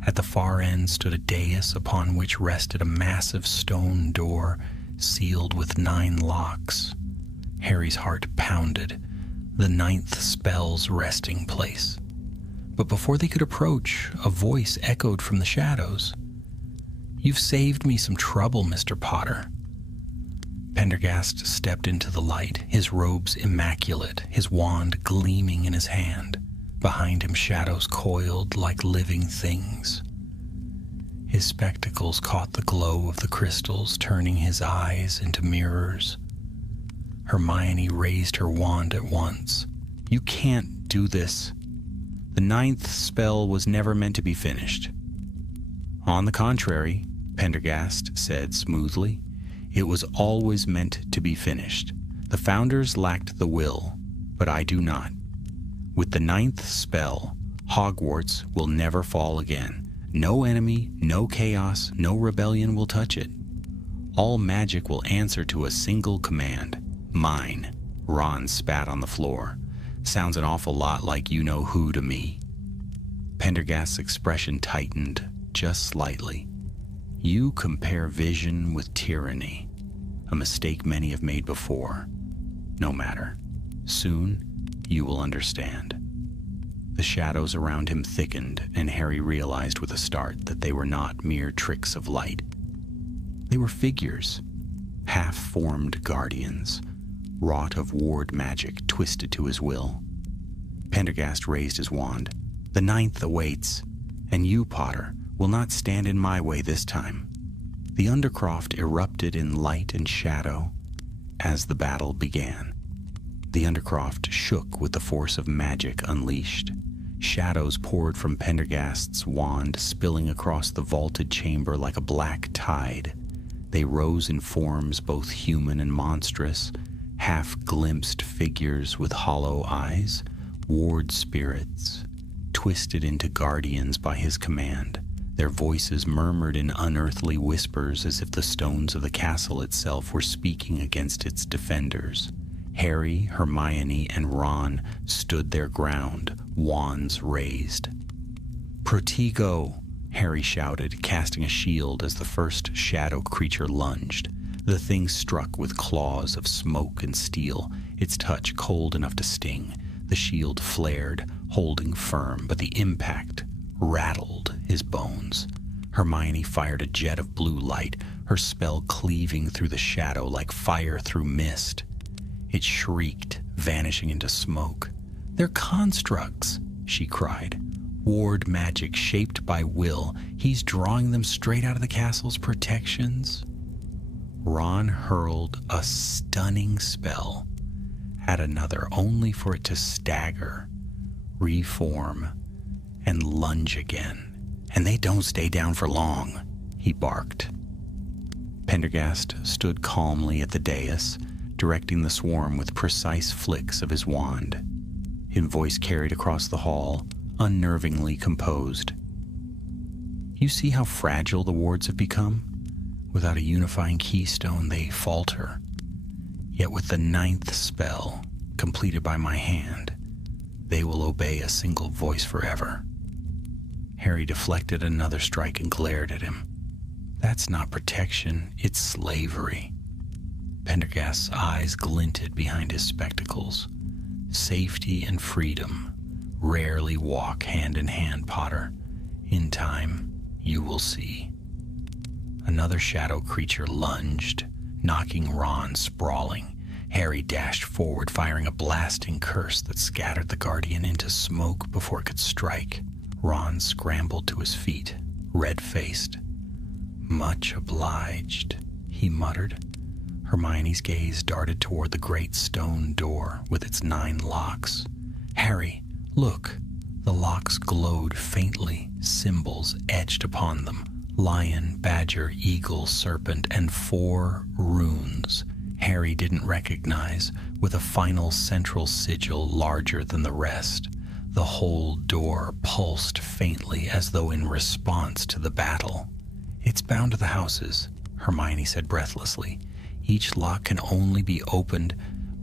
At the far end stood a dais upon which rested a massive stone door, sealed with 9 locks. Harry's heart pounded. The 9th spell's resting place. But before they could approach, a voice echoed from the shadows. You've saved me some trouble, Mr. Potter. Pendergast stepped into the light, his robes immaculate, his wand gleaming in his hand. Behind him, shadows coiled like living things. His spectacles caught the glow of the crystals, turning his eyes into mirrors. Hermione raised her wand at once. You can't do this. The 9th spell was never meant to be finished. On the contrary, Pendergast said smoothly, it was always meant to be finished. The Founders lacked the will, but I do not. With the 9th spell, Hogwarts will never fall again. No enemy, no chaos, no rebellion will touch it. All magic will answer to a single command. Mine. Ron spat on the floor. Sounds an awful lot like you-know-who to me. Pendergast's expression tightened just slightly. You compare vision with tyranny, a mistake many have made before. No matter. Soon, you will understand. The shadows around him thickened, and Harry realized with a start that they were not mere tricks of light. They were figures, half-formed guardians, wrought of ward magic twisted to his will. Pendergast raised his wand. The 9th awaits, and you, Potter, will not stand in my way this time. The Undercroft erupted in light and shadow as the battle began. The Undercroft shook with the force of magic unleashed. Shadows poured from Pendergast's wand, spilling across the vaulted chamber like a black tide. They rose in forms both human and monstrous, half-glimpsed figures with hollow eyes, ward spirits, twisted into guardians by his command. Their voices murmured in unearthly whispers as if the stones of the castle itself were speaking against its defenders. Harry, Hermione, and Ron stood their ground, wands raised. Protego! Harry shouted, casting a shield as the first shadow creature lunged. The thing struck with claws of smoke and steel, its touch cold enough to sting. The shield flared, holding firm, but the impact rattled his bones. Hermione fired a jet of blue light, her spell cleaving through the shadow like fire through mist. It shrieked, vanishing into smoke. They're constructs, she cried. Ward magic shaped by will. He's drawing them straight out of the castle's protections. Ron hurled a stunning spell at another, only for it to stagger, reform, and lunge again. "And they don't stay down for long," he barked. Pendergast stood calmly at the dais, directing the swarm with precise flicks of his wand. His voice carried across the hall, unnervingly composed. "You see how fragile the wards have become? Without a unifying keystone, they falter. Yet with the 9th spell, completed by my hand, they will obey a single voice forever." Harry deflected another strike and glared at him. "That's not protection, it's slavery." Pendergast's eyes glinted behind his spectacles. "Safety and freedom rarely walk hand in hand, Potter. In time, you will see." Another shadow creature lunged, knocking Ron sprawling. Harry dashed forward, firing a blasting curse that scattered the Guardian into smoke before it could strike. Ron scrambled to his feet, red-faced. "Much obliged," he muttered. Hermione's gaze darted toward the great stone door with its 9 locks. "Harry, look!" The locks glowed faintly, symbols etched upon them. Lion, badger, eagle, serpent, and 4 runes Harry didn't recognize, with a final central sigil larger than the rest. The whole door pulsed faintly as though in response to the battle. "It's bound to the houses," Hermione said breathlessly. "Each lock can only be opened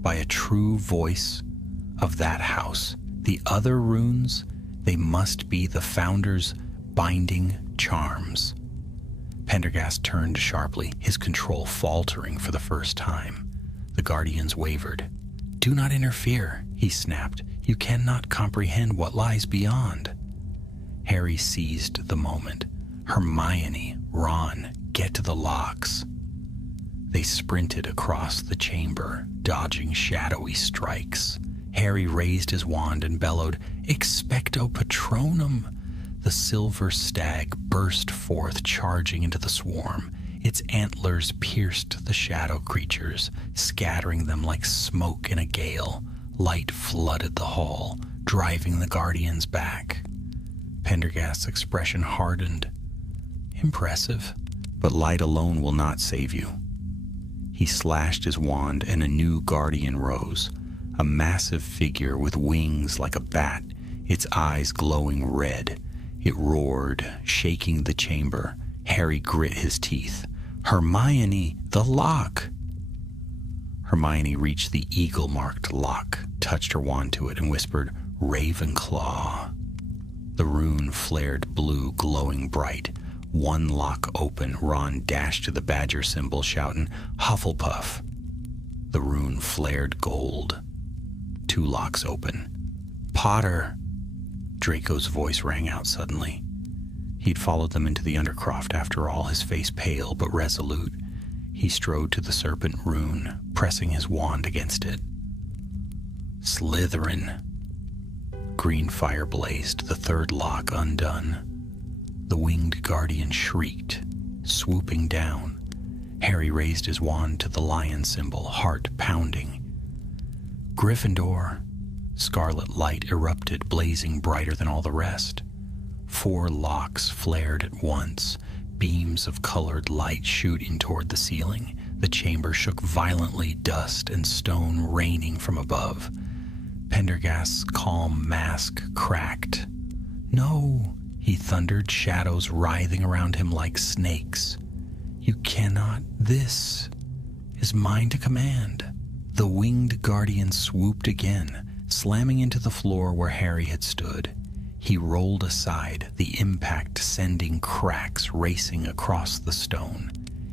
by a true voice of that house. The other runes, they must be the Founder's binding charms." Pendergast turned sharply, his control faltering for the first time. The Guardians wavered. "Do not interfere," he snapped. "You cannot comprehend what lies beyond." Harry seized the moment. "Hermione, Ron, get to the locks." They sprinted across the chamber, dodging shadowy strikes. Harry raised his wand and bellowed, "Expecto Patronum!" The silver stag burst forth, charging into the swarm. Its antlers pierced the shadow creatures, scattering them like smoke in a gale. Light flooded the hall, driving the Guardians back. Pendergast's expression hardened. "Impressive, but light alone will not save you." He slashed his wand and a new Guardian rose, a massive figure with wings like a bat, its eyes glowing red. It roared, shaking the chamber. Harry grit his teeth. "Hermione, the lock!" Hermione reached the eagle-marked lock, touched her wand to it, and whispered, "Ravenclaw." The rune flared blue, glowing bright. One lock open, Ron dashed to the badger symbol, shouting, "Hufflepuff." The rune flared gold. 2 locks open. "Potter!" Draco's voice rang out suddenly. He'd followed them into the Undercroft after all, his face pale but resolute. He strode to the serpent rune, pressing his wand against it. "Slytherin." Green fire blazed, the 3rd lock undone. The winged Guardian shrieked, swooping down. Harry raised his wand to the lion symbol, heart pounding. "Gryffindor." Scarlet light erupted, blazing brighter than all the rest. 4 locks flared at once, beams of colored light shooting toward the ceiling. The chamber shook violently, dust and stone raining from above. Pendergast's calm mask cracked. "No," he thundered, shadows writhing around him like snakes. "You cannot. This is mine to command." The winged Guardian swooped again, slamming into the floor where Harry had stood. He rolled aside, the impact sending cracks racing across the stone.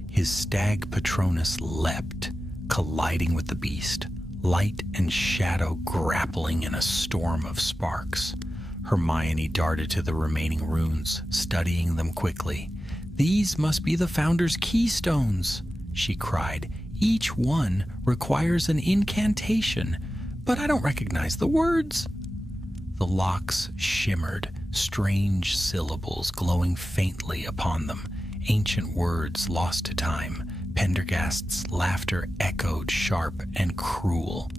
His stag Patronus leapt, colliding with the beast, light and shadow grappling in a storm of sparks. Hermione darted to the remaining runes, studying them quickly. "These must be the Founder's keystones," she cried. "Each one requires an incantation, but I don't recognize the words." The locks shimmered, strange syllables glowing faintly upon them, ancient words lost to time, Pendergast's laughter echoed sharp and cruel.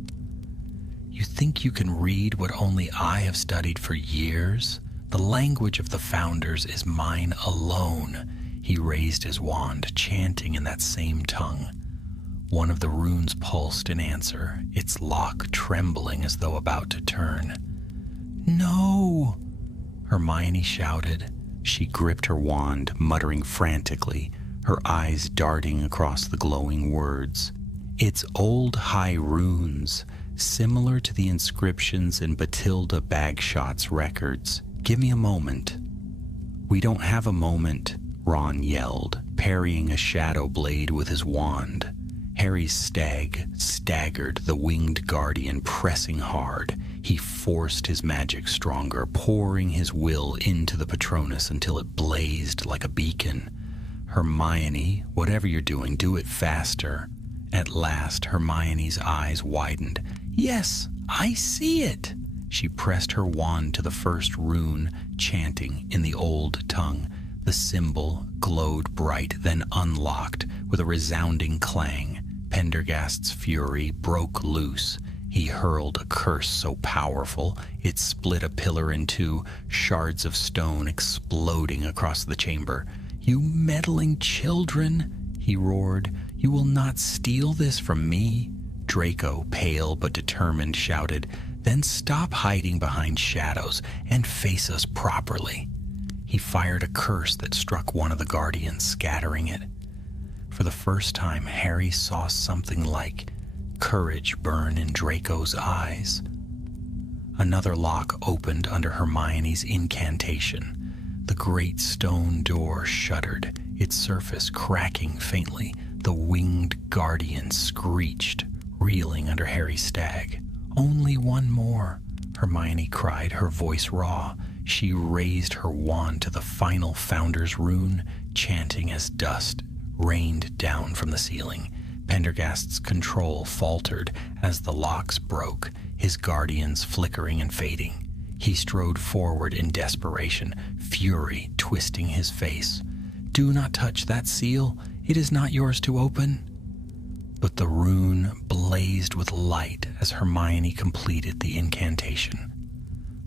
You think you can read what only I have studied for years? The language of the founders is mine alone. He raised his wand, chanting in that same tongue. One of the runes pulsed in answer, its lock trembling as though about to turn. No! Hermione shouted. She gripped her wand, muttering frantically, her eyes darting across the glowing words. It's old high runes, similar to the inscriptions in Bathilda Bagshot's records. Give me a moment. We don't have a moment, Ron yelled, parrying a shadow blade with his wand. Harry's stag staggered, the winged guardian pressing hard. He forced his magic stronger, pouring his will into the Patronus until it blazed like a beacon. Hermione, whatever you're doing, do it faster. At last, Hermione's eyes widened. Yes, I see it. She pressed her wand to the first rune, chanting in the old tongue. The symbol glowed bright, then unlocked with a resounding clang. Pendergast's fury broke loose. He hurled a curse so powerful it split a pillar in two, shards of stone exploding across the chamber. You meddling children, he roared. You will not steal this from me. Draco, pale but determined, shouted, Then stop hiding behind shadows and face us properly. He fired a curse that struck one of the guardians, scattering it. For the first time, Harry saw something like courage burn in Draco's eyes. Another lock opened under Hermione's incantation. The great stone door shuddered, its surface cracking faintly. The winged guardian screeched, reeling under Harry's stag. Only one more, Hermione cried, her voice raw. She raised her wand to the final Founder's rune, chanting as dust rained down from the ceiling. Pendergast's control faltered as the locks broke, his guardians flickering and fading. He strode forward in desperation, fury twisting his face. Do not touch that seal. It is not yours to open. But the rune blazed with light as Hermione completed the incantation.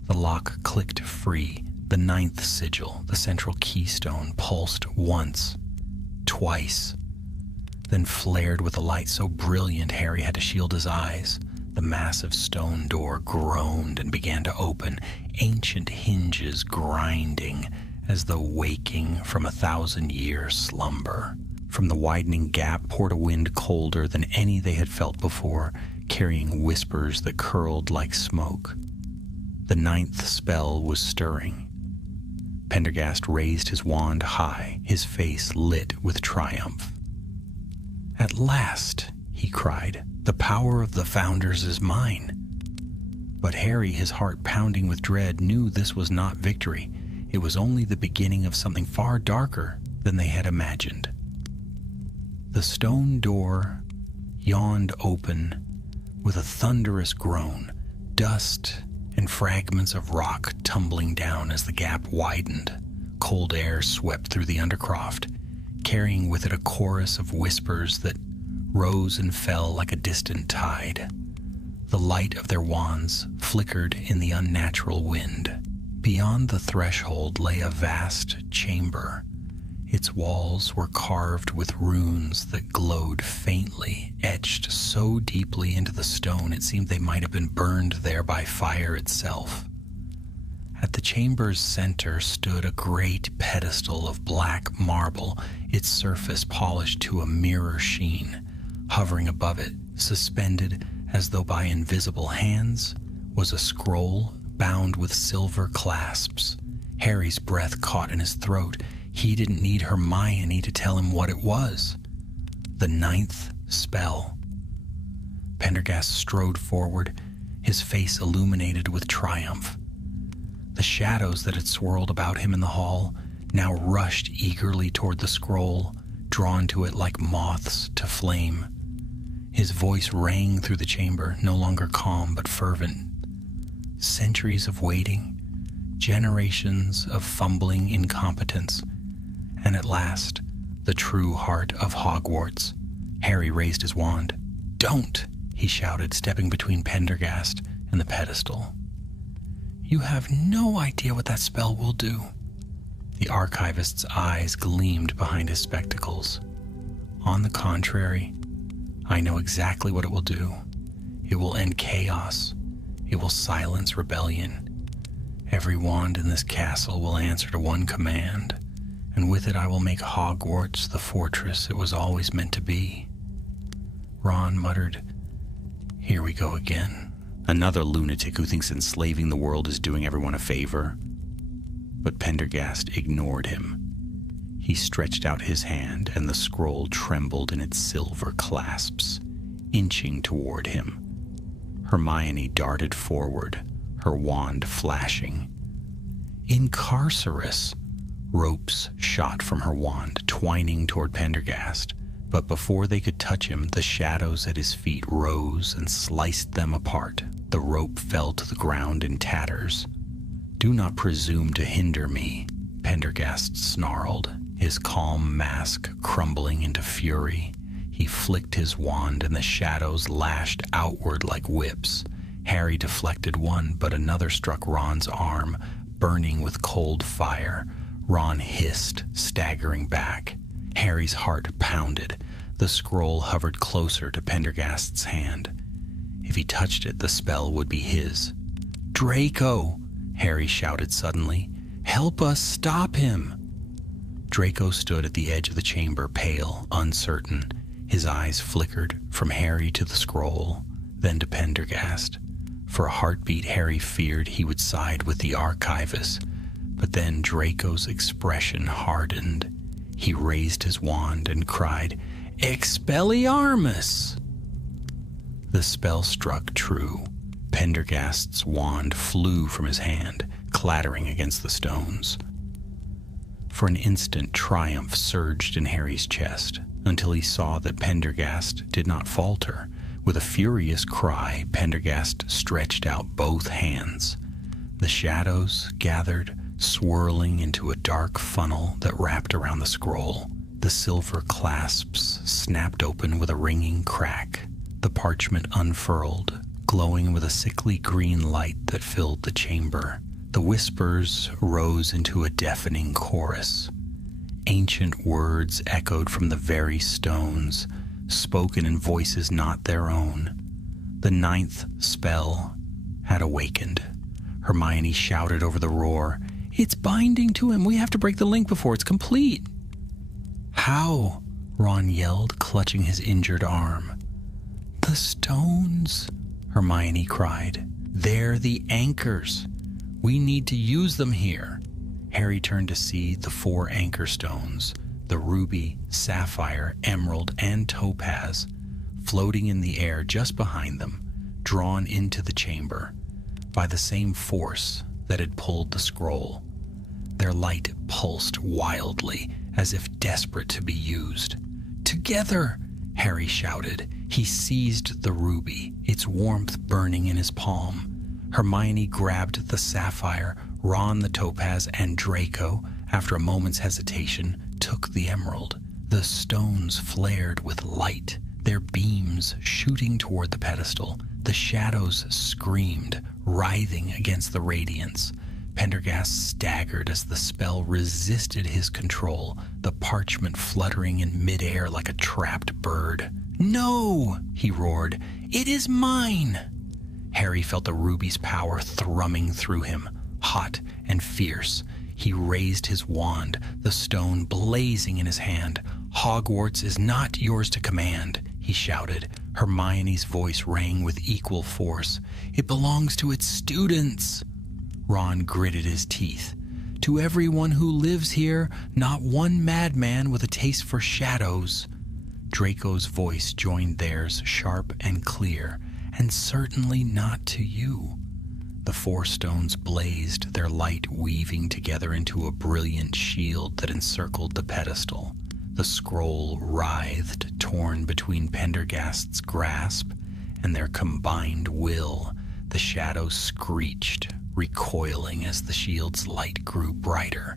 The lock clicked free. The ninth sigil, the central keystone, pulsed once, twice, then flared with a light so brilliant Harry had to shield his eyes. The massive stone door groaned and began to open, ancient hinges grinding as though waking from 1,000-year slumber. From the widening gap poured a wind colder than any they had felt before, carrying whispers that curled like smoke. The ninth spell was stirring. Pendergast raised his wand high, his face lit with triumph. At last, he cried, the power of the Founders is mine. But Harry, his heart pounding with dread, knew this was not victory. It was only the beginning of something far darker than they had imagined. The stone door yawned open with a thunderous groan, dust and fragments of rock tumbling down as the gap widened. Cold air swept through the undercroft, carrying with it a chorus of whispers that rose and fell like a distant tide. The light of their wands flickered in the unnatural wind. Beyond the threshold lay a vast chamber. Its walls were carved with runes that glowed faintly, etched so deeply into the stone it seemed they might have been burned there by fire itself. At the chamber's center stood a great pedestal of black marble, its surface polished to a mirror sheen. Hovering above it, suspended as though by invisible hands, was a scroll bound with silver clasps. Harry's breath caught in his throat. He didn't need Hermione to tell him what it was. The ninth spell. Pendergast strode forward, his face illuminated with triumph. The shadows that had swirled about him in the hall now rushed eagerly toward the scroll, drawn to it like moths to flame. His voice rang through the chamber, no longer calm but fervent. Centuries of waiting, generations of fumbling incompetence, and at last, the true heart of Hogwarts. Harry raised his wand. "Don't!" he shouted, stepping between Pendergast and the pedestal. "You have no idea what that spell will do." The archivist's eyes gleamed behind his spectacles. "On the contrary, I know exactly what it will do. It will end chaos. It will silence rebellion. Every wand in this castle will answer to one command, and with it I will make Hogwarts the fortress it was always meant to be." Ron muttered, "Here we go again. Another lunatic who thinks enslaving the world is doing everyone a favor." But Pendergast ignored him. He stretched out his hand, and the scroll trembled in its silver clasps, inching toward him. Hermione darted forward, her wand flashing. "Incarcerus!" Ropes shot from her wand, twining toward Pendergast. But before they could touch him, the shadows at his feet rose and sliced them apart. The rope fell to the ground in tatters. "Do not presume to hinder me," Pendergast snarled, his calm mask crumbling into fury. He flicked his wand and the shadows lashed outward like whips. Harry deflected one, but another struck Ron's arm, burning with cold fire. Ron hissed, staggering back. Harry's heart pounded. The scroll hovered closer to Pendergast's hand. If he touched it, the spell would be his. "Draco!" Harry shouted suddenly. "Help us stop him!" Draco stood at the edge of the chamber, pale, uncertain. His eyes flickered from Harry to the scroll, then to Pendergast. For a heartbeat, Harry feared he would side with the archivist. But then Draco's expression hardened. He raised his wand and cried, "Expelliarmus!" The spell struck true. Pendergast's wand flew from his hand, clattering against the stones. For an instant, triumph surged in Harry's chest, until he saw that Pendergast did not falter. With a furious cry, Pendergast stretched out both hands. The shadows gathered, swirling into a dark funnel that wrapped around the scroll. The silver clasps snapped open with a ringing crack. The parchment unfurled, glowing with a sickly green light that filled the chamber. The whispers rose into a deafening chorus. Ancient words echoed from the very stones, spoken in voices not their own. The ninth spell had awakened. Hermione shouted over the roar, "It's binding to him. We have to break the link before it's complete." "How?" Ron yelled, clutching his injured arm. "The stones," Hermione cried. "They're the anchors. We need to use them here." Harry turned to see the 4 anchor stones, the ruby, sapphire, emerald, and topaz, floating in the air just behind them, drawn into the chamber by the same force that had pulled the scroll. Their light pulsed wildly, as if desperate to be used. "Together!" Harry shouted. He seized the ruby, its warmth burning in his palm. Hermione grabbed the sapphire, Ron the topaz, and Draco, after a moment's hesitation, took the emerald. The stones flared with light, their beams shooting toward the pedestal. The shadows screamed, writhing against the radiance. Pendergast staggered as the spell resisted his control, the parchment fluttering in midair like a trapped bird. "No!" he roared. "It is mine!" Harry felt the ruby's power thrumming through him, hot and fierce. He raised his wand, the stone blazing in his hand. "Hogwarts is not yours to command," he shouted. Hermione's voice rang with equal force. "It belongs to its students." Ron gritted his teeth. "To everyone who lives here, not one madman with a taste for shadows." Draco's voice joined theirs, sharp and clear. "And certainly not to you." The 4 stones blazed, their light weaving together into a brilliant shield that encircled the pedestal. The scroll writhed, torn between Pendergast's grasp and their combined will. The shadows screeched, recoiling as the shield's light grew brighter.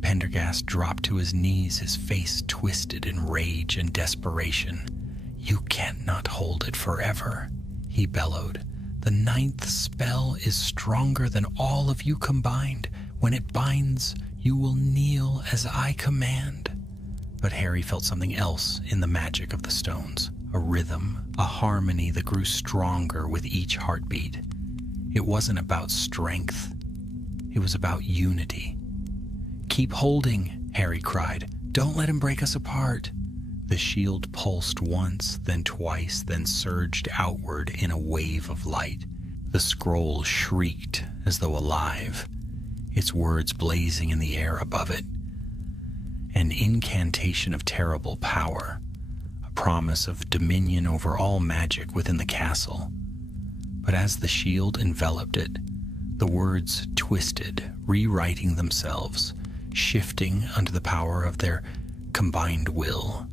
Pendergast dropped to his knees, his face twisted in rage and desperation. "You cannot hold it forever," he bellowed. "The 9th spell is stronger than all of you combined. When it binds, you will kneel as I command." But Harry felt something else in the magic of the stones, a rhythm, a harmony that grew stronger with each heartbeat. It wasn't about strength. It was about unity. "Keep holding," Harry cried. "Don't let him break us apart." The shield pulsed once, then twice, then surged outward in a wave of light. The scroll shrieked as though alive, its words blazing in the air above it. An incantation of terrible power, a promise of dominion over all magic within the castle. But as the shield enveloped it, the words twisted, rewriting themselves, shifting under the power of their combined will.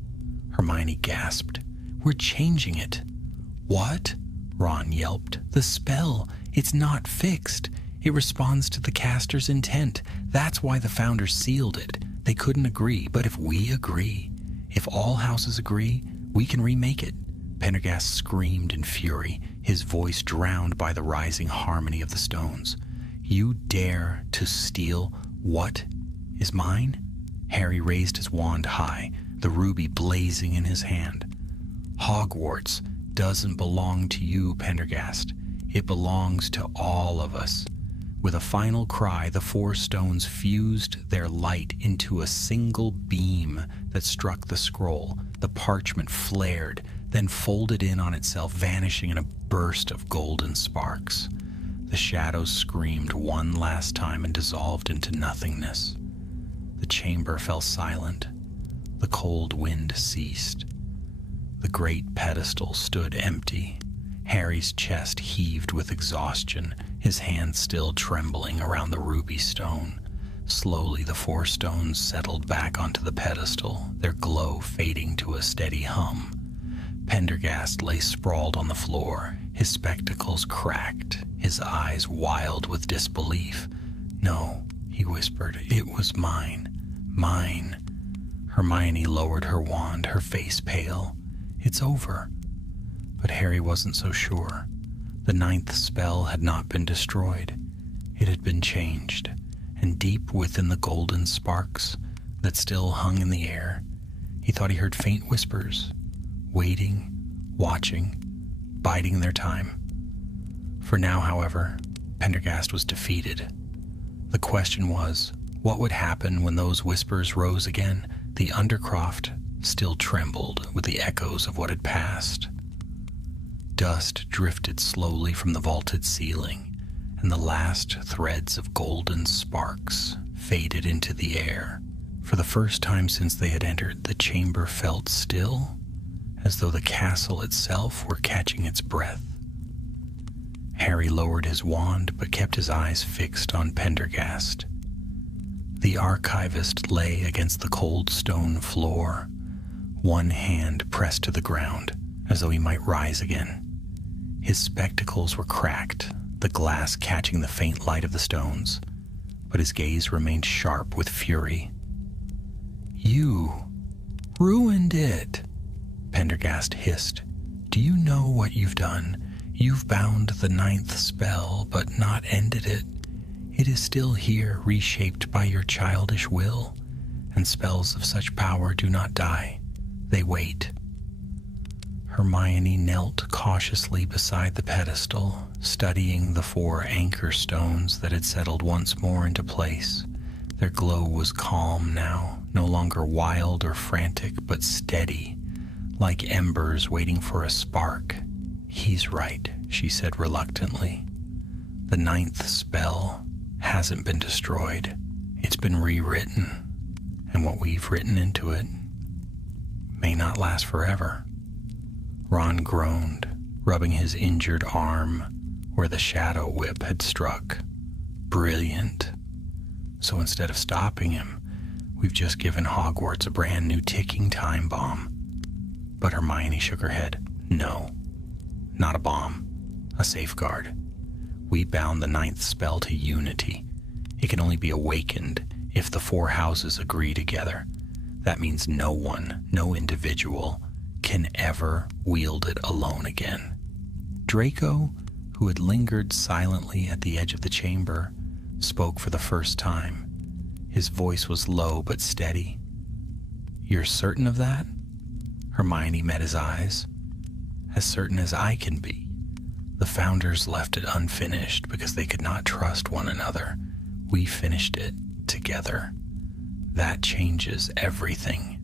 Hermione gasped. "We're changing it." "What?" Ron yelped. "The spell. It's not fixed. It responds to the caster's intent. That's why the founders sealed it. They couldn't agree, but if we agree, if all houses agree, we can remake it." Pendergast screamed in fury, his voice drowned by the rising harmony of the stones. "You dare to steal what is mine?" Harry raised his wand high, the ruby blazing in his hand. "Hogwarts doesn't belong to you, Pendergast. It belongs to all of us." With a final cry, the 4 stones fused their light into a single beam that struck the scroll. The parchment flared, then folded in on itself, vanishing in a burst of golden sparks. The shadows screamed one last time and dissolved into nothingness. The chamber fell silent. The cold wind ceased. The great pedestal stood empty. Harry's chest heaved with exhaustion, his hands still trembling around the ruby stone. Slowly, the 4 stones settled back onto the pedestal, their glow fading to a steady hum. Pendergast lay sprawled on the floor, his spectacles cracked, his eyes wild with disbelief. "No," he whispered, "it was mine. Mine." Hermione lowered her wand, her face pale. "It's over." But Harry wasn't so sure. The 9th spell had not been destroyed. It had been changed, and deep within the golden sparks that still hung in the air, he thought he heard faint whispers, waiting, watching, biding their time. For now, however, Pendergast was defeated. The question was, what would happen when those whispers rose again? The Undercroft still trembled with the echoes of what had passed. Dust drifted slowly from the vaulted ceiling, and the last threads of golden sparks faded into the air. For the first time since they had entered, the chamber felt still, as though the castle itself were catching its breath. Harry lowered his wand, but kept his eyes fixed on Pendergast. The archivist lay against the cold stone floor, one hand pressed to the ground, as though he might rise again. His spectacles were cracked, the glass catching the faint light of the stones, but his gaze remained sharp with fury. "You ruined it," Pendergast hissed. "Do you know what you've done? You've bound the 9th spell, but not ended it. It is still here, reshaped by your childish will, and spells of such power do not die. They wait." Hermione knelt cautiously beside the pedestal, studying the 4 anchor stones that had settled once more into place. Their glow was calm now, no longer wild or frantic, but steady, like embers waiting for a spark. "He's right," she said reluctantly. "The 9th spell hasn't been destroyed. It's been rewritten, and what we've written into it may not last forever." Ron groaned, rubbing his injured arm where the shadow whip had struck. "Brilliant. So instead of stopping him, we've just given Hogwarts a brand new ticking time bomb." But Hermione shook her head. "No, not a bomb. A safeguard. We bound the 9th spell to unity. It can only be awakened if the 4 houses agree together. That means no one, no individual, can ever wield it alone again. Draco, who had lingered silently at the edge of the chamber, spoke for the first time. His voice was low but steady. "You're certain of that?" Hermione met his eyes. "As certain as I can be. The founders left it unfinished because they could not trust one another. We finished it together. That changes everything."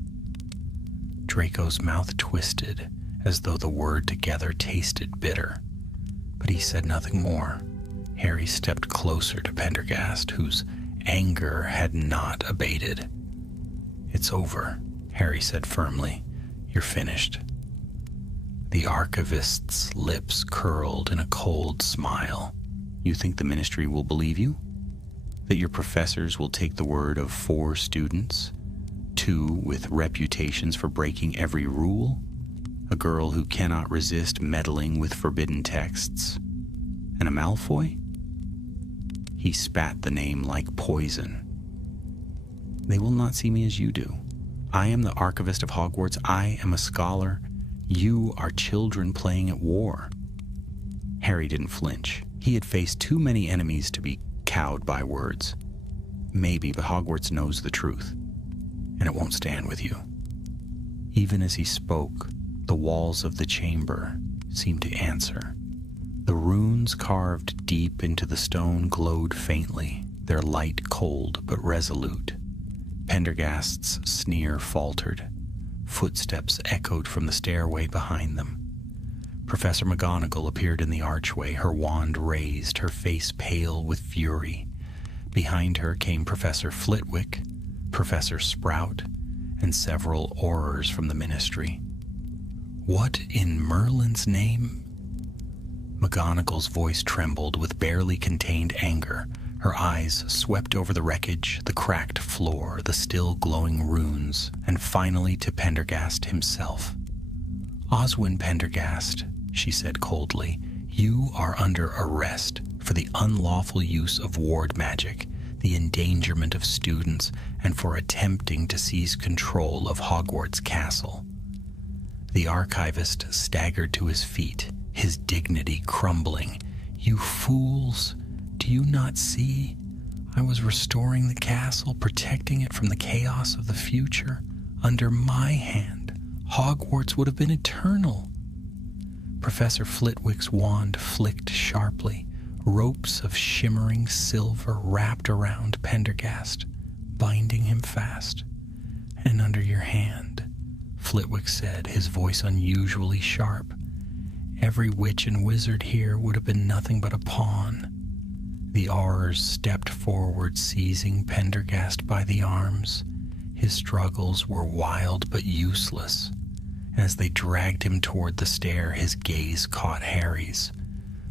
Draco's mouth twisted as though the word together tasted bitter, but he said nothing more. Harry stepped closer to Pendergast, whose anger had not abated. "It's over," Harry said firmly. "You're finished." The archivist's lips curled in a cold smile. "You think the ministry will believe you? That your professors will take the word of 4 students? 2 with reputations for breaking every rule? A girl who cannot resist meddling with forbidden texts? And a Malfoy?" He spat the name like poison. "They will not see me as you do. I am the archivist of Hogwarts. I am a scholar. You are children playing at war." Harry didn't flinch. He had faced too many enemies to be cowed by words. "Maybe, but Hogwarts knows the truth, and it won't stand with you." Even as he spoke, the walls of the chamber seemed to answer. The runes carved deep into the stone glowed faintly, their light cold but resolute. Pendergast's sneer faltered. Footsteps echoed from the stairway behind them. Professor McGonagall appeared in the archway, her wand raised, her face pale with fury. Behind her came Professor Flitwick, Professor Sprout, and several aurors from the ministry. "What in Merlin's name?" McGonagall's voice trembled with barely contained anger. Her eyes swept over the wreckage, the cracked floor, the still glowing runes, and finally to Pendergast himself. "Oswin Pendergast," she said coldly, "you are under arrest for the unlawful use of ward magic, the endangerment of students, and for attempting to seize control of Hogwarts Castle." The archivist staggered to his feet, his dignity crumbling. "You fools! Do you not see? I was restoring the castle, protecting it from the chaos of the future. Under my hand, Hogwarts would have been eternal." Professor Flitwick's wand flicked sharply. Ropes of shimmering silver wrapped around Pendergast, binding him fast. "And under your hand," Flitwick said, his voice unusually sharp. "Every witch and wizard here would have been nothing but a pawn." The aurors stepped forward, seizing Pendergast by the arms. His struggles were wild but useless. As they dragged him toward the stair, his gaze caught Harry's.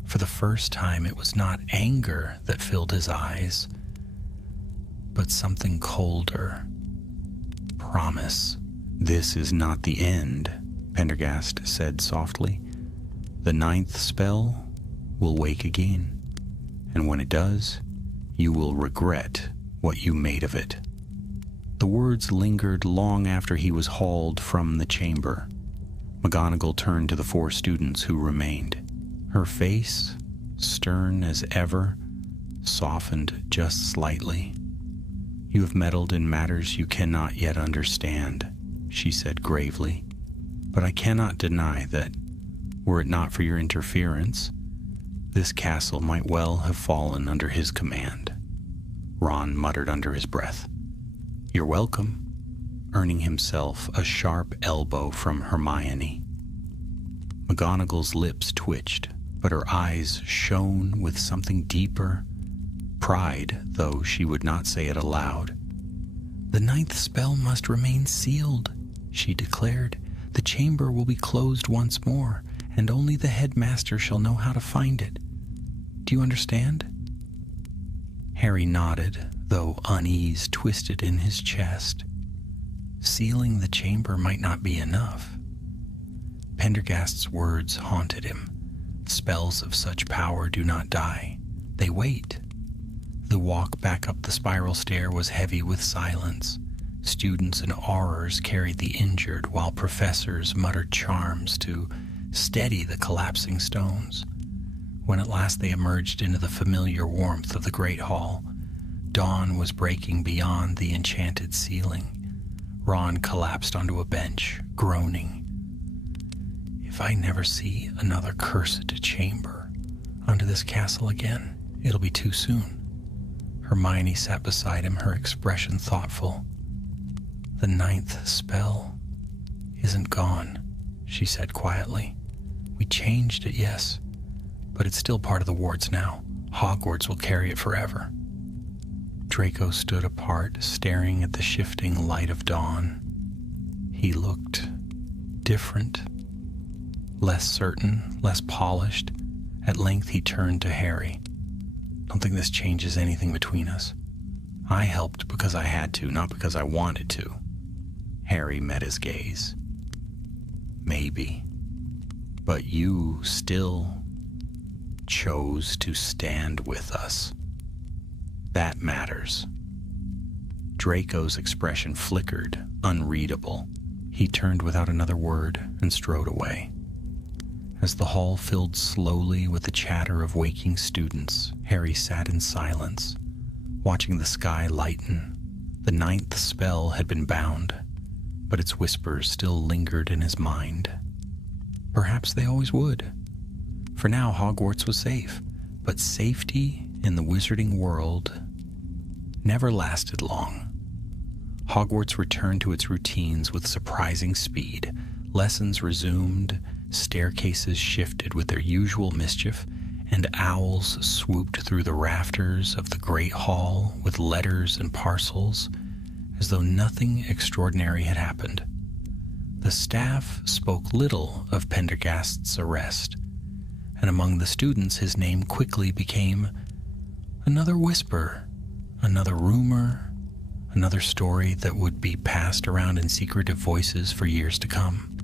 For the first time, it was not anger that filled his eyes, but something colder. Promise. "This is not the end," Pendergast said softly. "The 9th spell will wake again. And when it does, you will regret what you made of it." The words lingered long after he was hauled from the chamber. McGonagall turned to the 4 students who remained. Her face, stern as ever, softened just slightly. "You have meddled in matters you cannot yet understand," she said gravely. "But I cannot deny that, were it not for your interference, this castle might well have fallen under his command." Ron muttered under his breath, "You're welcome," earning himself a sharp elbow from Hermione. McGonagall's lips twitched, but her eyes shone with something deeper, pride, though she would not say it aloud. "The 9th spell must remain sealed," she declared. "The chamber will be closed once more, and only the headmaster shall know how to find it. Do you understand?" Harry nodded, though unease twisted in his chest. Sealing the chamber might not be enough. Pendergast's words haunted him. Spells of such power do not die. They wait. The walk back up the spiral stair was heavy with silence. Students and aurors carried the injured, while professors muttered charms to steady the collapsing stones. When at last they emerged into the familiar warmth of the great hall, dawn was breaking beyond the enchanted ceiling. Ron collapsed onto a bench, groaning. If I never see another cursed chamber under this castle again, it'll be too soon. Hermione sat beside him, her expression thoughtful. The 9th spell isn't gone, she said quietly. We changed it, yes, but it's still part of the wards now. Hogwarts will carry it forever. Draco stood apart, staring at the shifting light of dawn. He looked different, less certain, less polished. At length he turned to Harry. Don't think this changes anything between us. I helped because I had to, not because I wanted to. Harry met his gaze. Maybe. But you still chose to stand with us. That matters. Draco's expression flickered, unreadable. He turned without another word and strode away. As the hall filled slowly with the chatter of waking students, Harry sat in silence, watching the sky lighten. The 9th spell had been bound, but its whispers still lingered in his mind. Perhaps they always would. For now, Hogwarts was safe, but safety in the wizarding world never lasted long. Hogwarts returned to its routines with surprising speed. Lessons resumed, staircases shifted with their usual mischief, and owls swooped through the rafters of the great hall with letters and parcels, as though nothing extraordinary had happened. The staff spoke little of Pendergast's arrest, and among the students his name quickly became another whisper, another rumor, another story that would be passed around in secretive voices for years to come.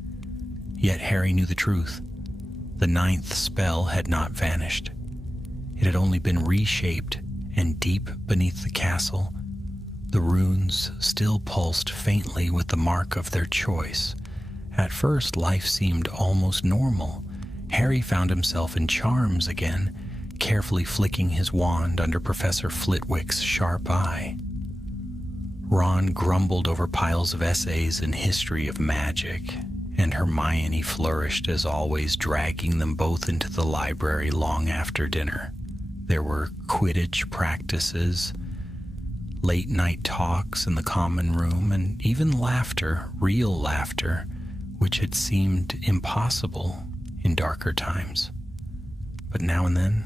Yet Harry knew the truth. The 9th spell had not vanished. It had only been reshaped, and deep beneath the castle, the runes still pulsed faintly with the mark of their choice. At first, life seemed almost normal. Harry found himself in charms again, carefully flicking his wand under Professor Flitwick's sharp eye. Ron grumbled over piles of essays and history of magic, and Hermione flourished as always, dragging them both into the library long after dinner. There were Quidditch practices, late-night talks in the common room, and even laughter, real laughter, which had seemed impossible in darker times. But now and then,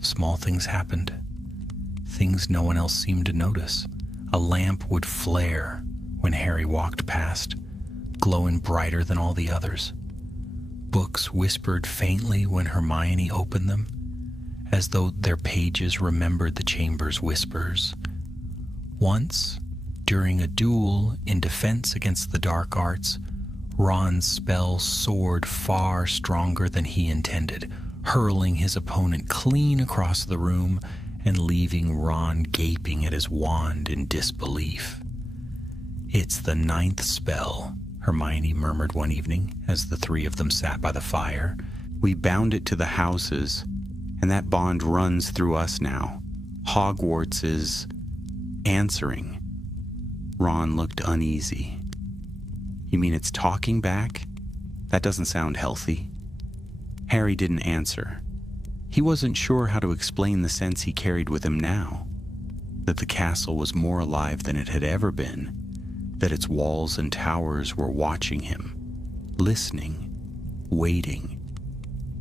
small things happened. Things no one else seemed to notice. A lamp would flare when Harry walked past, glowing brighter than all the others. Books whispered faintly when Hermione opened them, as though their pages remembered the chamber's whispers. Once, during a duel in defense against the dark arts, Ron's spell soared far stronger than he intended, hurling his opponent clean across the room and leaving Ron gaping at his wand in disbelief. "It's the 9th spell," Hermione murmured one evening as the three of them sat by the fire. "We bound it to the houses, and that bond runs through us now. Hogwarts is answering." Ron looked uneasy. "You mean it's talking back? That doesn't sound healthy." Harry didn't answer. He wasn't sure how to explain the sense he carried with him now, that the castle was more alive than it had ever been, that its walls and towers were watching him, listening, waiting.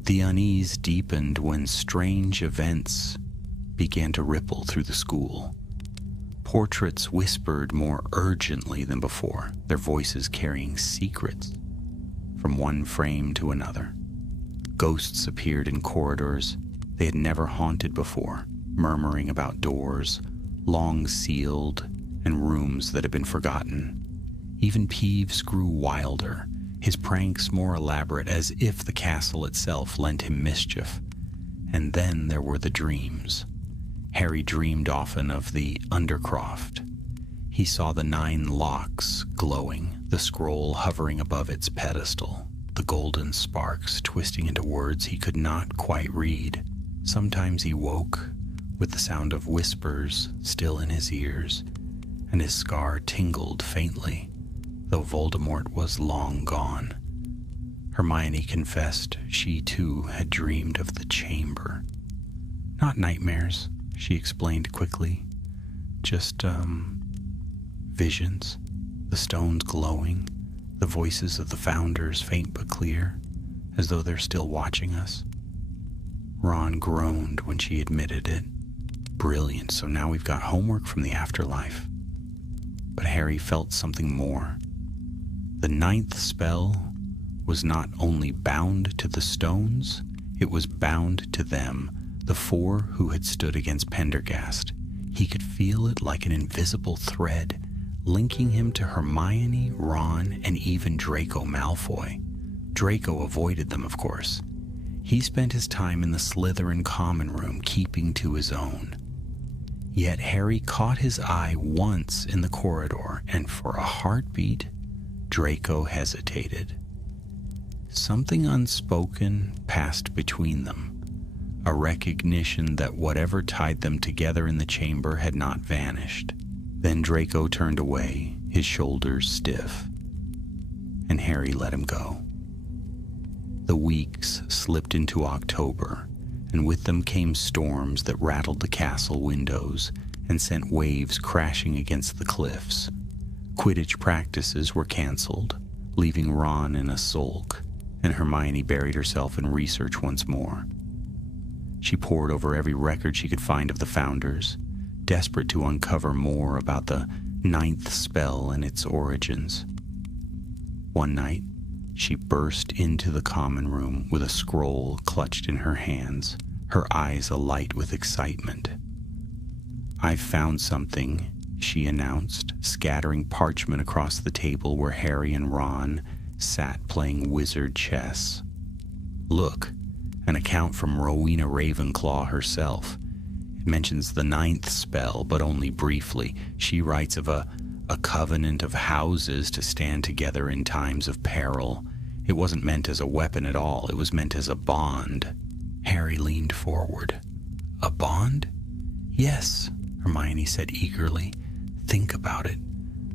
The unease deepened when strange events began to ripple through the school. Portraits whispered more urgently than before, their voices carrying secrets from one frame to another. Ghosts appeared in corridors they had never haunted before, murmuring about doors long sealed and rooms that had been forgotten. Even Peeves grew wilder, his pranks more elaborate, as if the castle itself lent him mischief. And then there were the dreams. Harry dreamed often of the Undercroft. He saw the 9 locks glowing, the scroll hovering above its pedestal, the golden sparks twisting into words he could not quite read. Sometimes he woke with the sound of whispers still in his ears, and his scar tingled faintly, though Voldemort was long gone. Hermione confessed she too had dreamed of the chamber. Not nightmares, she explained quickly. Just, visions, the stones glowing, the voices of the founders faint but clear, as though they're still watching us. Ron groaned when she admitted it. Brilliant, so now we've got homework from the afterlife. But Harry felt something more. The 9th spell was not only bound to the stones, it was bound to them, the 4 who had stood against Pendergast. He could feel it like an invisible thread, linking him to Hermione, Ron, and even Draco Malfoy. Draco avoided them, of course. He spent his time in the Slytherin common room, keeping to his own. Yet Harry caught his eye once in the corridor, and for a heartbeat, Draco hesitated. Something unspoken passed between them, a recognition that whatever tied them together in the chamber had not vanished. Then Draco turned away, his shoulders stiff, and Harry let him go. The weeks slipped into October, and with them came storms that rattled the castle windows and sent waves crashing against the cliffs. Quidditch practices were canceled, leaving Ron in a sulk, and Hermione buried herself in research once more. She pored over every record she could find of the founders, desperate to uncover more about the 9th spell and its origins. One night, she burst into the common room with a scroll clutched in her hands, her eyes alight with excitement. "I've found something," she announced, scattering parchment across the table where Harry and Ron sat playing wizard chess. "Look, an account from Rowena Ravenclaw herself. It mentions the 9th spell, but only briefly. She writes of a covenant of houses to stand together in times of peril. It wasn't meant as a weapon at all. It was meant as a bond." Harry leaned forward. "A bond?" "Yes," Hermione said eagerly. "Think about it.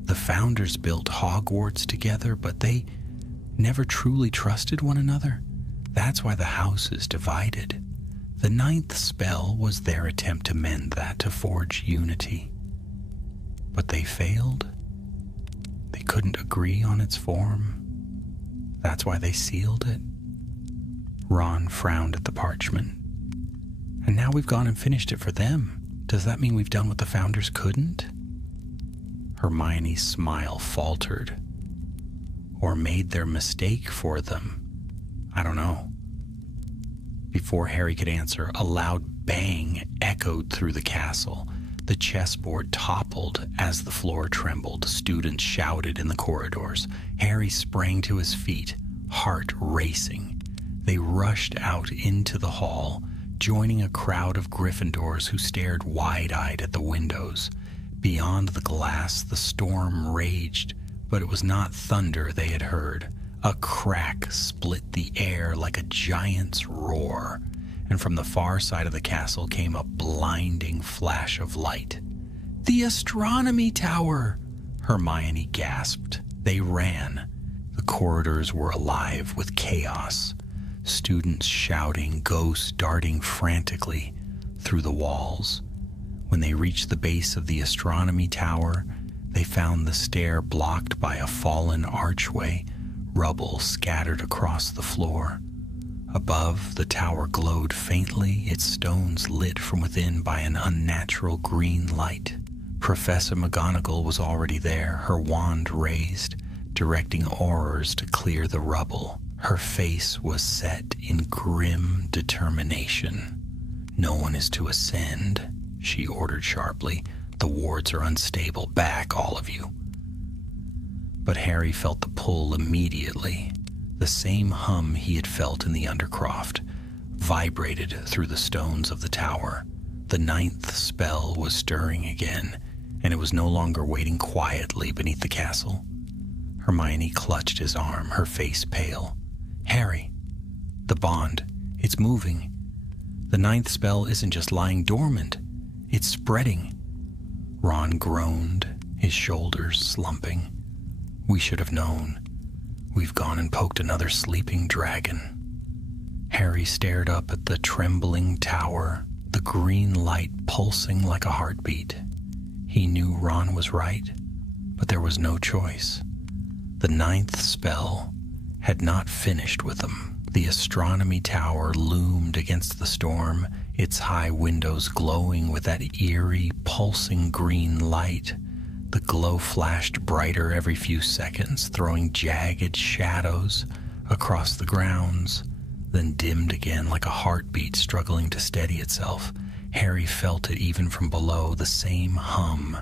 The founders built Hogwarts together, but they never truly trusted one another. That's why the house is divided. The 9th spell was their attempt to mend that, to forge unity. But they failed. They couldn't agree on its form. That's why they sealed it." Ron frowned at the parchment. "And now we've gone and finished it for them. Does that mean we've done what the founders couldn't?" Hermione's smile faltered. "Or made their mistake for them. I don't know." Before Harry could answer, a loud bang echoed through the castle. The chessboard toppled as the floor trembled. Students shouted in the corridors. Harry sprang to his feet, heart racing. They rushed out into the hall, joining a crowd of Gryffindors who stared wide-eyed at the windows. Beyond the glass, the storm raged, but it was not thunder they had heard. A crack split the air like a giant's roar, and from the far side of the castle came a blinding flash of light. "The astronomy tower!" Hermione gasped. They ran. The corridors were alive with chaos. Students shouting, ghosts darting frantically through the walls. When they reached the base of the astronomy tower, they found the stair blocked by a fallen archway, rubble scattered across the floor. Above, the tower glowed faintly, its stones lit from within by an unnatural green light. Professor McGonagall was already there, her wand raised, directing Aurors to clear the rubble. Her face was set in grim determination. "No one is to ascend," she ordered sharply. "The wards are unstable. Back, all of you." But Harry felt the pull immediately. The same hum he had felt in the Undercroft vibrated through the stones of the tower. The 9th spell was stirring again. and it was no longer waiting quietly beneath the castle. Hermione clutched his arm, her face pale. "Harry, the bond, it's moving. The 9th spell isn't just lying dormant, it's spreading." Ron groaned, his shoulders slumping. "We should have known. We've gone and poked another sleeping dragon." Harry stared up at the trembling tower, the green light pulsing like a heartbeat. He knew Ron was right, but there was no choice. The 9th spell had not finished with them. The astronomy tower loomed against the storm, its high windows glowing with that eerie, pulsing green light. The glow flashed brighter every few seconds, throwing jagged shadows across the grounds, then dimmed again like a heartbeat struggling to steady itself. Harry felt it even from below, the same hum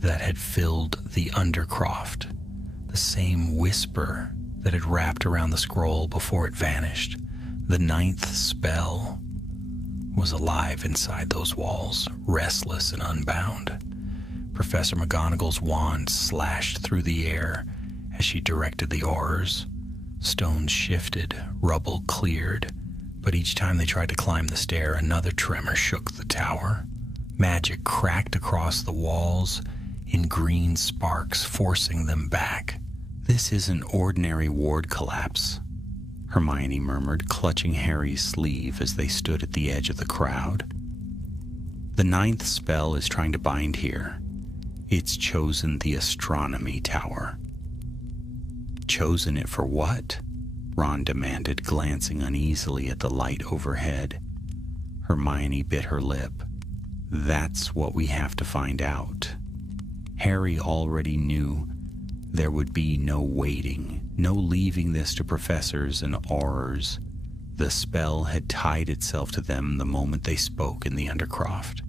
that had filled the Undercroft, the same whisper that had wrapped around the scroll before it vanished. The 9th spell was alive inside those walls, restless and unbound. Professor McGonagall's wand slashed through the air as she directed the oars. Stones shifted, rubble cleared, but each time they tried to climb the stair, another tremor shook the tower. Magic cracked across the walls in green sparks, forcing them back. "This isn't ordinary ward collapse," Hermione murmured, clutching Harry's sleeve as they stood at the edge of the crowd. "The 9th spell is trying to bind here. It's chosen the astronomy tower." "Chosen it for what?" Ron demanded, glancing uneasily at the light overhead. Hermione bit her lip. "That's what we have to find out." Harry already knew there would be no waiting, no leaving this to professors and aurors. The spell had tied itself to them the moment they spoke in the Undercroft.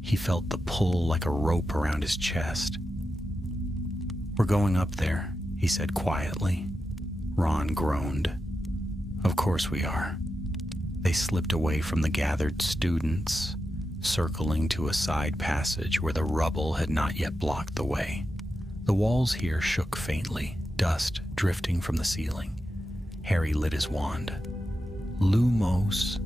He felt the pull like a rope around his chest. "We're going up there," he said quietly. Ron groaned. "Of course we are." They slipped away from the gathered students, circling to a side passage where the rubble had not yet blocked the way. The walls here shook faintly, dust drifting from the ceiling. Harry lit his wand. Lumos.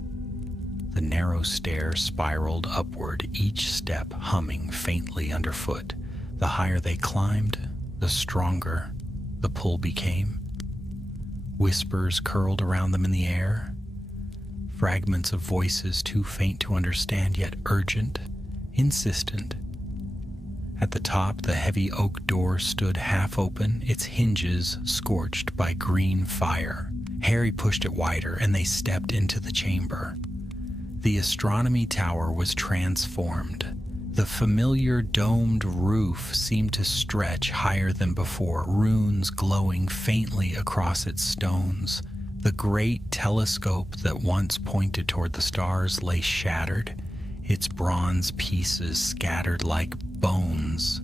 The narrow stair spiraled upward, each step humming faintly underfoot. The higher they climbed, the stronger the pull became. Whispers curled around them in the air, fragments of voices too faint to understand yet urgent, insistent. At the top, the heavy oak door stood half open, its hinges scorched by green fire. Harry pushed it wider, and they stepped into the chamber. The astronomy tower was transformed. The familiar domed roof seemed to stretch higher than before, runes glowing faintly across its stones. The great telescope that once pointed toward the stars lay shattered, its bronze pieces scattered like bones.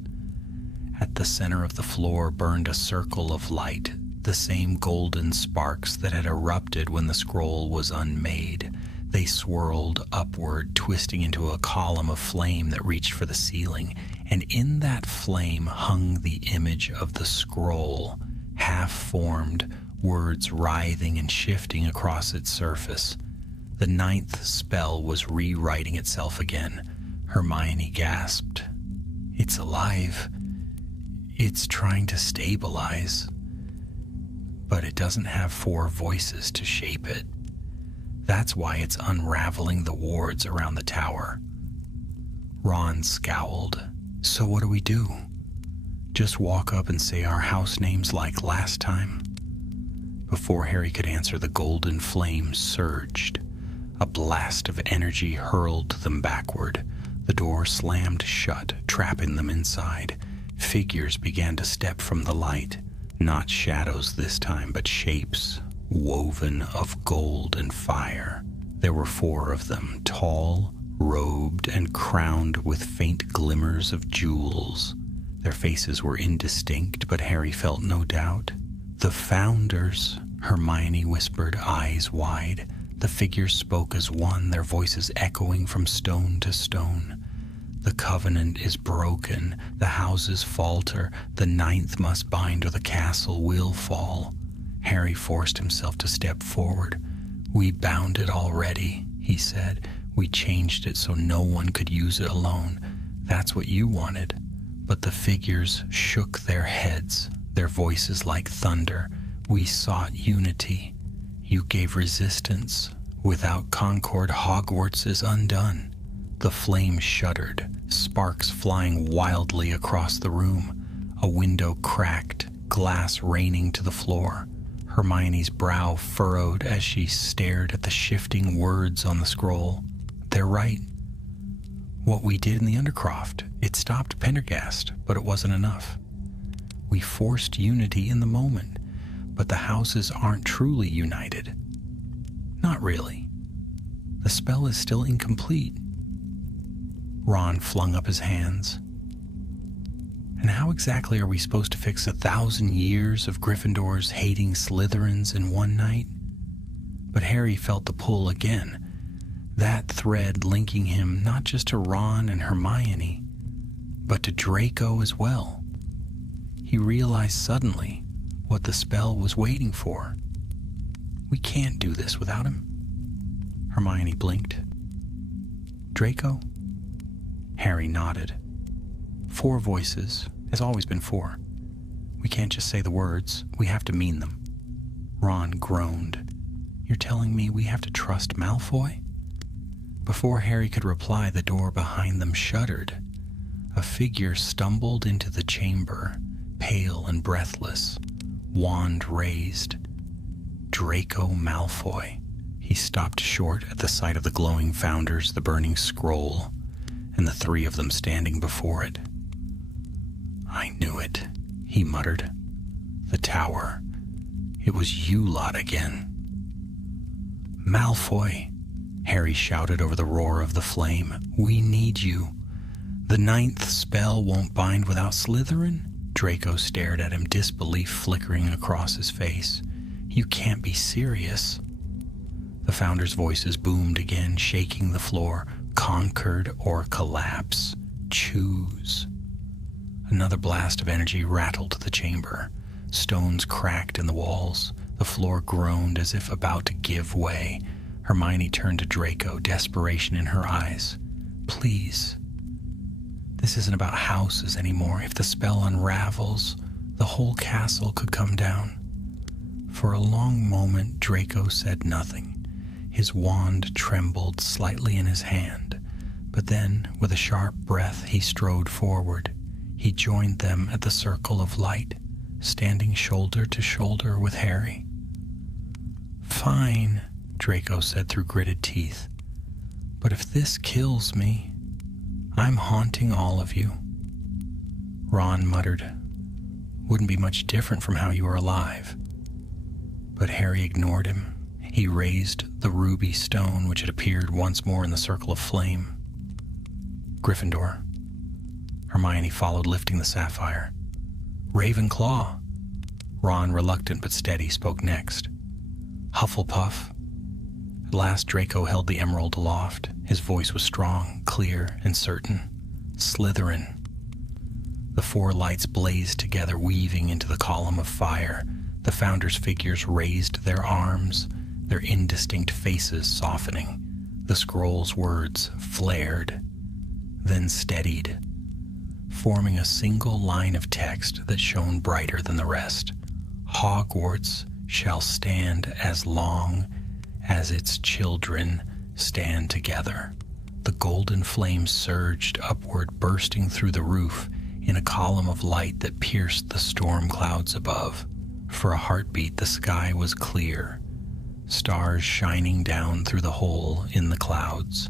At the center of the floor burned a circle of light, the same golden sparks that had erupted when the scroll was unmade. They swirled upward, twisting into a column of flame that reached for the ceiling, and in that flame hung the image of the scroll, half-formed, words writhing and shifting across its surface. The 9th spell was rewriting itself again. Hermione gasped. "It's alive. It's trying to stabilize. But it doesn't have 4 voices to shape it. That's why it's unraveling the wards around the tower." Ron scowled. "So what do we do? Just walk up and say our house names like last time?" Before Harry could answer, the golden flame surged. A blast of energy hurled them backward. The door slammed shut, trapping them inside. Figures began to step from the light. Not shadows this time, but shapes, woven of gold and fire. There were 4 of them, tall, robed, and crowned with faint glimmers of jewels. Their faces were indistinct, but Harry felt no doubt. "The Founders," Hermione whispered, eyes wide. The figures spoke as one, their voices echoing from stone to stone. The covenant is broken, the houses falter, the ninth must bind or the castle will fall. Harry forced himself to step forward. We bound it already, he said. We changed it so no one could use it alone. That's what you wanted. But the figures shook their heads, their voices like thunder. We sought unity. You gave resistance. Without concord, Hogwarts is undone. The flame shuddered, sparks flying wildly across the room. A window cracked, glass raining to the floor. Hermione's brow furrowed as she stared at the shifting words on the scroll. They're right. What we did in the Undercroft, it stopped Pendergast, but it wasn't enough. We forced unity in the moment, but the houses aren't truly united. Not really. The spell is still incomplete. Ron flung up his hands. And how exactly are we supposed to fix 1,000 years of Gryffindors hating Slytherins in one night? But Harry felt the pull again, that thread linking him not just to Ron and Hermione, but to Draco as well. He realized suddenly what the spell was waiting for. We can't do this without him. Hermione blinked. Draco? Harry nodded. 4 voices. Has always been 4. We can't just say the words, we have to mean them. Ron groaned. You're telling me we have to trust Malfoy? Before Harry could reply, the door behind them shuddered. A figure stumbled into the chamber, pale and breathless, wand raised. Draco Malfoy. He stopped short at the sight of the glowing founders, the burning scroll, and the 3 of them standing before it. I knew it, he muttered. The tower. It was you lot again. Malfoy, Harry shouted over the roar of the flame. We need you. The 9th spell won't bind without Slytherin? Draco stared at him, disbelief flickering across his face. You can't be serious. The founders' voices boomed again, shaking the floor. Conquered or collapse. Choose. Another blast of energy rattled the chamber. Stones cracked in the walls. The floor groaned as if about to give way. Hermione turned to Draco, desperation in her eyes. Please. This isn't about houses anymore. If the spell unravels, the whole castle could come down. For a long moment, Draco said nothing. His wand trembled slightly in his hand, but then, with a sharp breath, he strode forward. He joined them at the circle of light, standing shoulder to shoulder with Harry. Fine, Draco said through gritted teeth. But if this kills me, I'm haunting all of you. Ron muttered, Wouldn't be much different from how you were alive. But Harry ignored him. He raised the ruby stone, which had appeared once more in the circle of flame. Gryffindor. Hermione followed, lifting the sapphire. Ravenclaw. Ron, reluctant but steady, spoke next. Hufflepuff. At last Draco held the emerald aloft. His voice was strong, clear, and certain. Slytherin. The 4 lights blazed together, weaving into the column of fire. The founders' figures raised their arms, their indistinct faces softening. The scroll's words flared, then steadied, forming a single line of text that shone brighter than the rest. Hogwarts shall stand as long as its children stand together. The golden flame surged upward, bursting through the roof in a column of light that pierced the storm clouds above. For a heartbeat, the sky was clear, stars shining down through the hole in the clouds.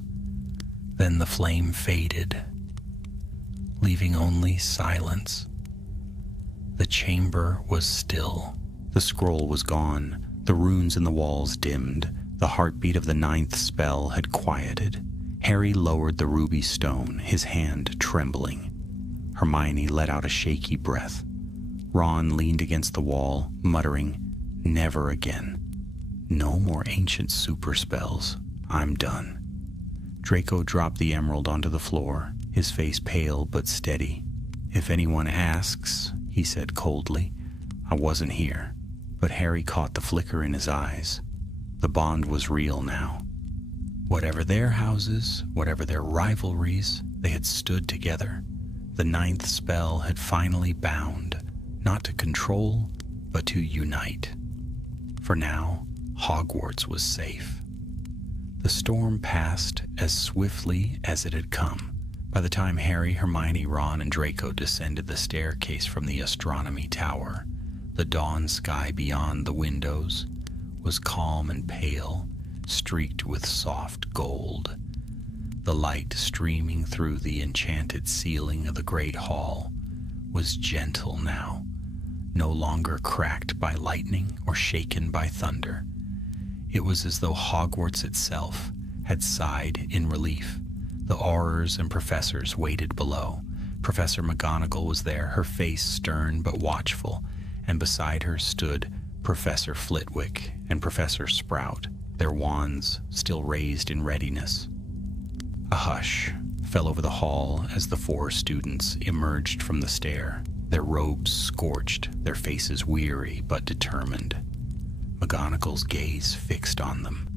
Then the flame faded, leaving only silence. The chamber was still. The scroll was gone. The runes in the walls dimmed. The heartbeat of the 9th spell had quieted. Harry lowered the ruby stone, his hand trembling. Hermione let out a shaky breath. Ron leaned against the wall, muttering, Never again. No more ancient super spells. I'm done. Draco dropped the emerald onto the floor, his face pale but steady. "If anyone asks," he said coldly, "I wasn't here." But Harry caught the flicker in his eyes. The bond was real now. Whatever their houses, whatever their rivalries, they had stood together. The ninth spell had finally bound, not to control, but to unite. For now, Hogwarts was safe. The storm passed as swiftly as it had come. By the time Harry, Hermione, Ron, and Draco descended the staircase from the astronomy tower, the dawn sky beyond the windows was calm and pale, streaked with soft gold. The light streaming through the enchanted ceiling of the great hall was gentle now, no longer cracked by lightning or shaken by thunder. It was as though Hogwarts itself had sighed in relief. The Aurors and professors waited below. Professor McGonagall was there, her face stern but watchful, and beside her stood Professor Flitwick and Professor Sprout, their wands still raised in readiness. A hush fell over the hall as the four students emerged from the stair, their robes scorched, their faces weary but determined. McGonagall's gaze fixed on them.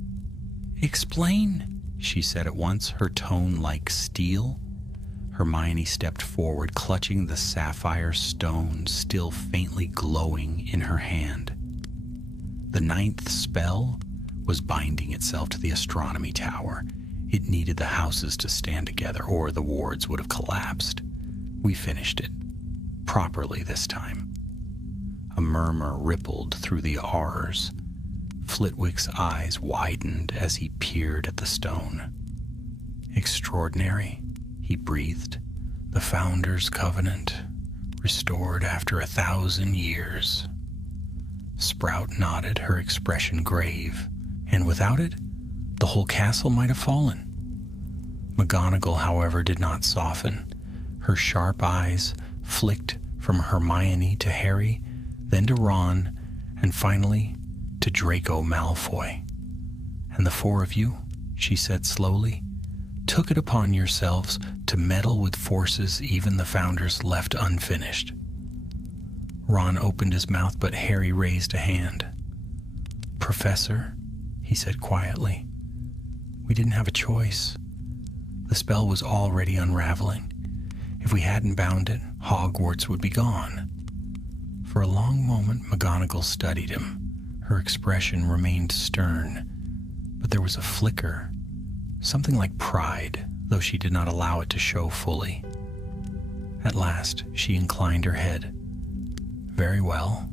"Explain," she said at once, her tone like steel. Hermione stepped forward, clutching the sapphire stone still faintly glowing in her hand. The ninth spell was binding itself to the astronomy tower. It needed the houses to stand together, or the wards would have collapsed. We finished it. Properly this time. A murmur rippled through the Aurors. Flitwick's eyes widened as he peered at the stone. "Extraordinary," he breathed. "The Founder's Covenant, restored after 1,000 years." Sprout nodded, her expression grave. "And without it, the whole castle might have fallen." McGonagall, however, did not soften. Her sharp eyes flicked from Hermione to Harry, then to Ron, and finally to Draco Malfoy. "And the four of you," she said slowly, "took it upon yourselves to meddle with forces even the Founders left unfinished." Ron opened his mouth, but Harry raised a hand. "Professor," he said quietly, "we didn't have a choice. The spell was already unraveling. If we hadn't bound it, Hogwarts would be gone." For a long moment, McGonagall studied him. Her expression remained stern, but there was a flicker, something like pride, though she did not allow it to show fully. At last, she inclined her head. "Very well.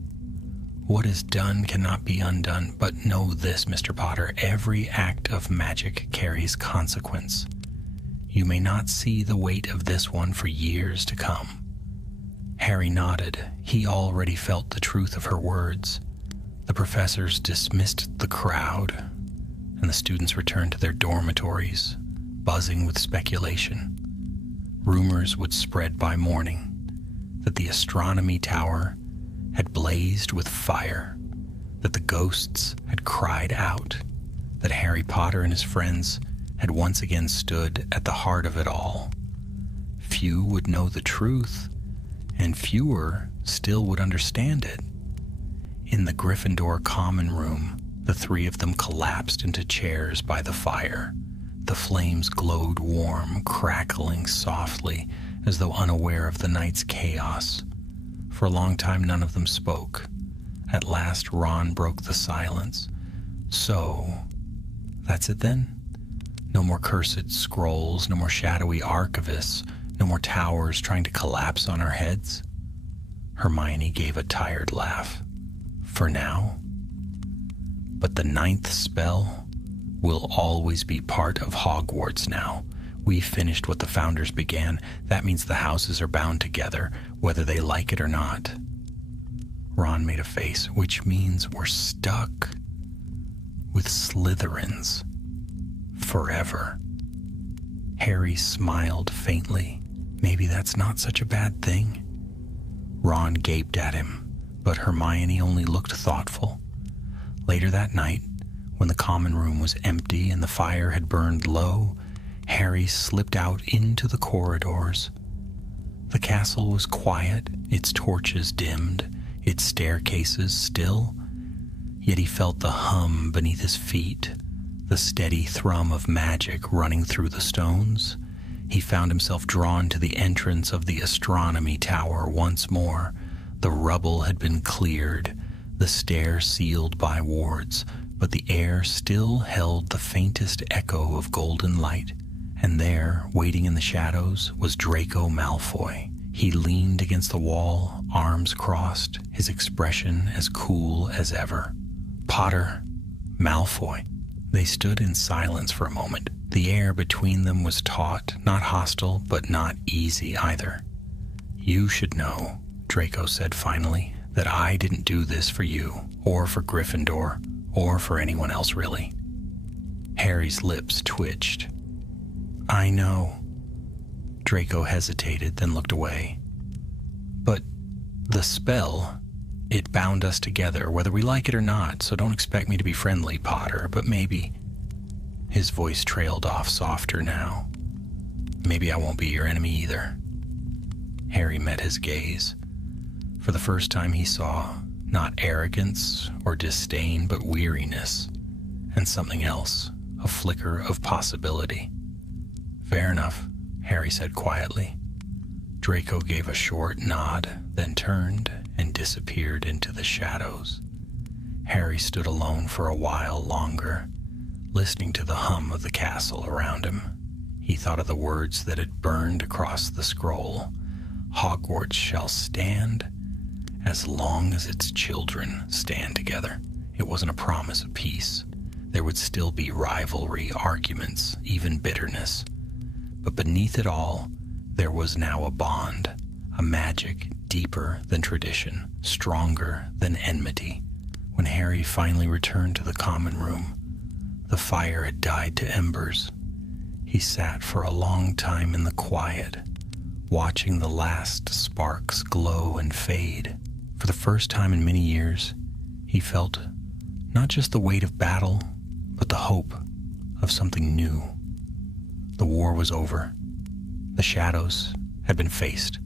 What is done cannot be undone, but know this, Mr. Potter, every act of magic carries consequence. You may not see the weight of this one for years to come." Harry nodded. He already felt the truth of her words. The professors dismissed the crowd, and the students returned to their dormitories, buzzing with speculation. Rumors would spread by morning that the astronomy tower had blazed with fire, that the ghosts had cried out, that Harry Potter and his friends had once again stood at the heart of it all. Few would know the truth, and fewer still would understand it. In the Gryffindor common room, the three of them collapsed into chairs by the fire. The flames glowed warm, crackling softly, as though unaware of the night's chaos. For a long time, none of them spoke. At last, Ron broke the silence. "So, that's it then? No more cursed scrolls, no more shadowy archivists, no more towers trying to collapse on our heads?" Hermione gave a tired laugh. "For now. But the ninth spell will always be part of Hogwarts now. We finished what the Founders began. That means the houses are bound together, whether they like it or not." Ron made a face. "Which means we're stuck with Slytherins forever." Harry smiled faintly. "Maybe that's not such a bad thing." Ron gaped at him, but Hermione only looked thoughtful. Later that night, when the common room was empty and the fire had burned low, Harry slipped out into the corridors. The castle was quiet, its torches dimmed, its staircases still, yet he felt the hum beneath his feet, the steady thrum of magic running through the stones. He found himself drawn to the entrance of the astronomy tower once more. The rubble had been cleared, the stair sealed by wards, but the air still held the faintest echo of golden light. And there, waiting in the shadows, was Draco Malfoy. He leaned against the wall, arms crossed, his expression as cool as ever. Potter, Malfoy. They stood in silence for a moment. The air between them was taut, not hostile, but not easy either. "You should know," Draco said finally, "that I didn't do this for you, or for Gryffindor, or for anyone else really." Harry's lips twitched. "I know." Draco hesitated, then looked away. "But the spell, it bound us together, whether we like it or not, so don't expect me to be friendly, Potter, but maybe..." His voice trailed off softer now. "Maybe I won't be your enemy either." Harry met his gaze. For the first time he saw not arrogance or disdain, but weariness, and something else, a flicker of possibility. "Fair enough," Harry said quietly. Draco gave a short nod, then turned and disappeared into the shadows. Harry stood alone for a while longer, listening to the hum of the castle around him. He thought of the words that had burned across the scroll. "Hogwarts shall stand as long as its children stand together." It wasn't a promise of peace. There would still be rivalry, arguments, even bitterness. But beneath it all, there was now a bond, a magic deeper than tradition, stronger than enmity. When Harry finally returned to the common room, the fire had died to embers. He sat for a long time in the quiet, watching the last sparks glow and fade. For the first time in many years, he felt not just the weight of battle, but the hope of something new. The war was over. The shadows had been faced.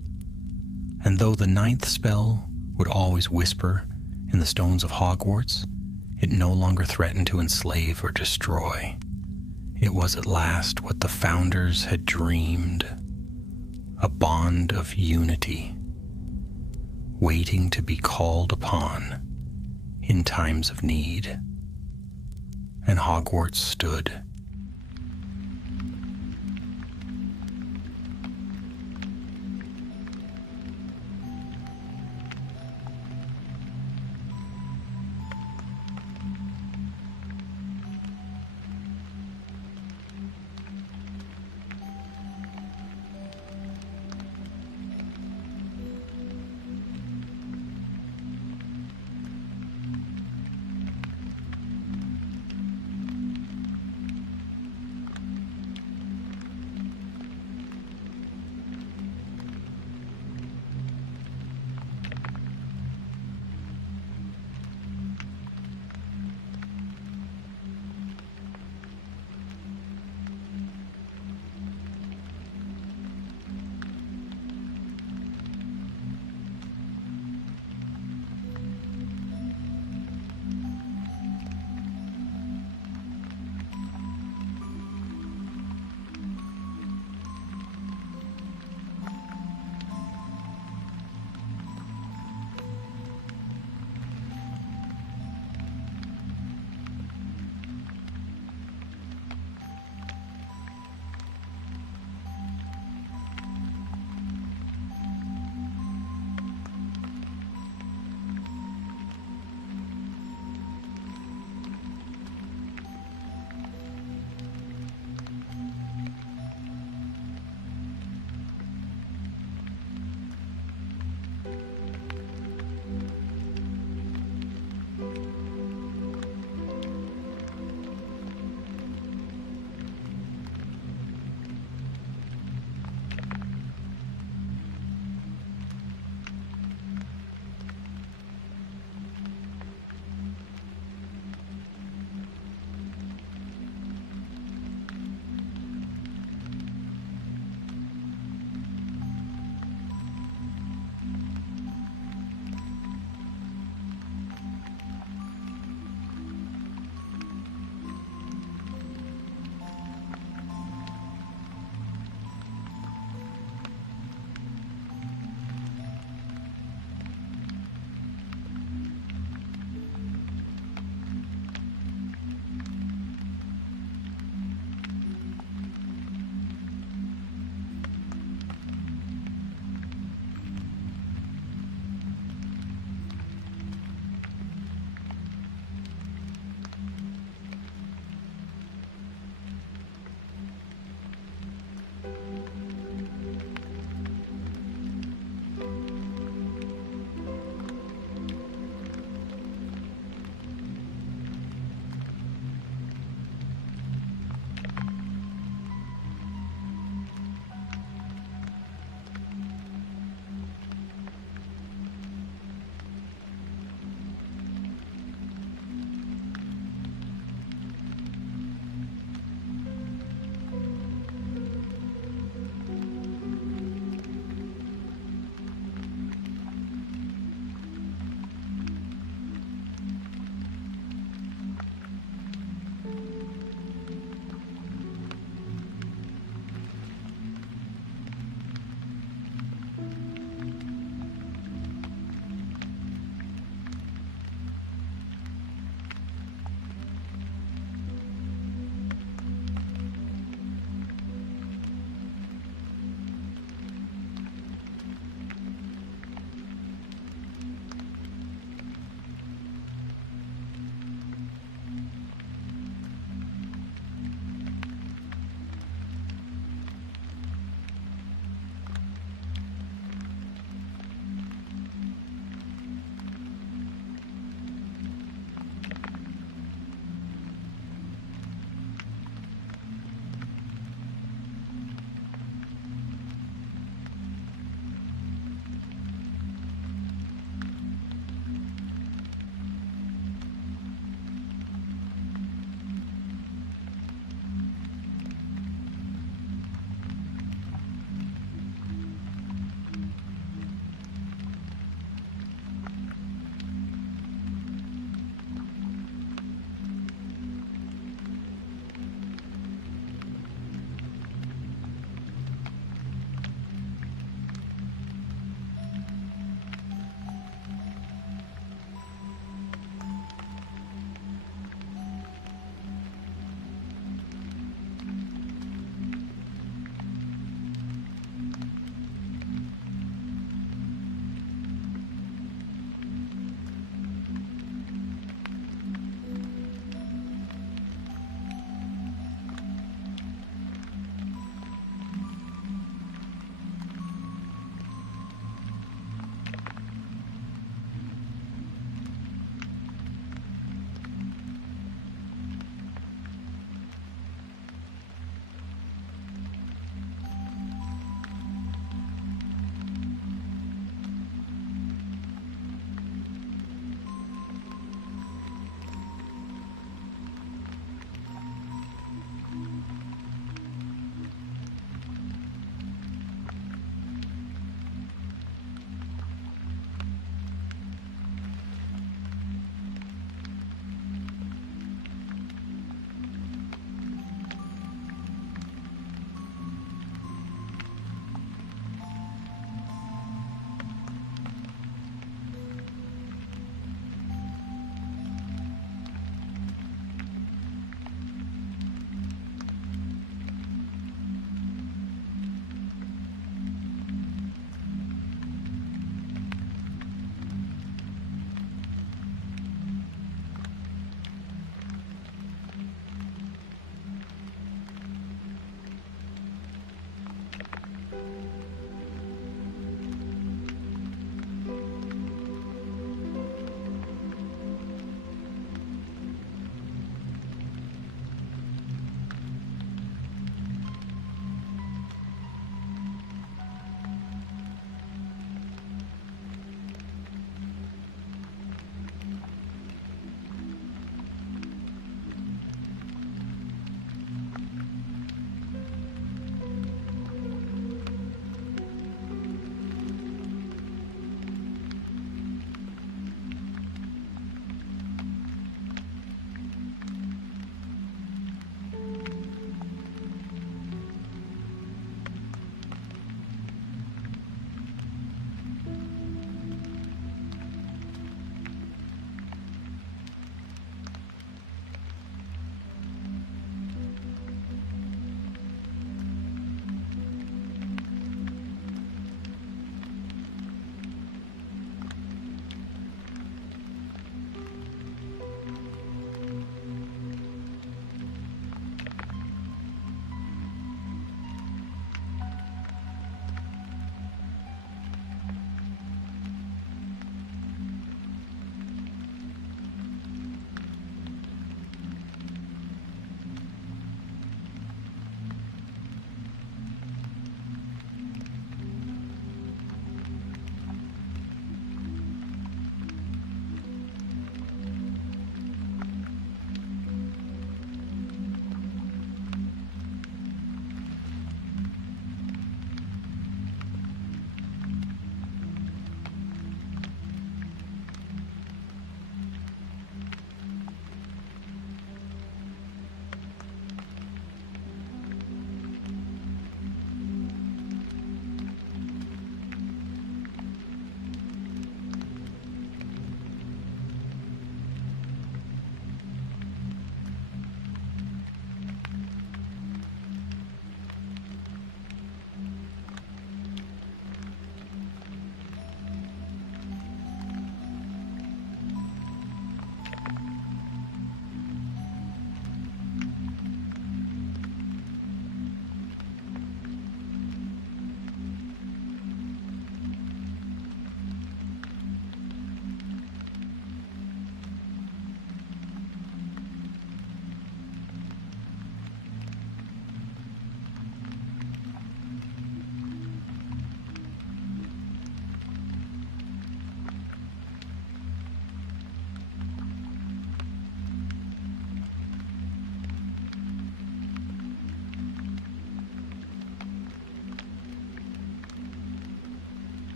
And though the ninth spell would always whisper in the stones of Hogwarts, it no longer threatened to enslave or destroy. It was at last what the founders had dreamed, a bond of unity, waiting to be called upon in times of need. And Hogwarts stood.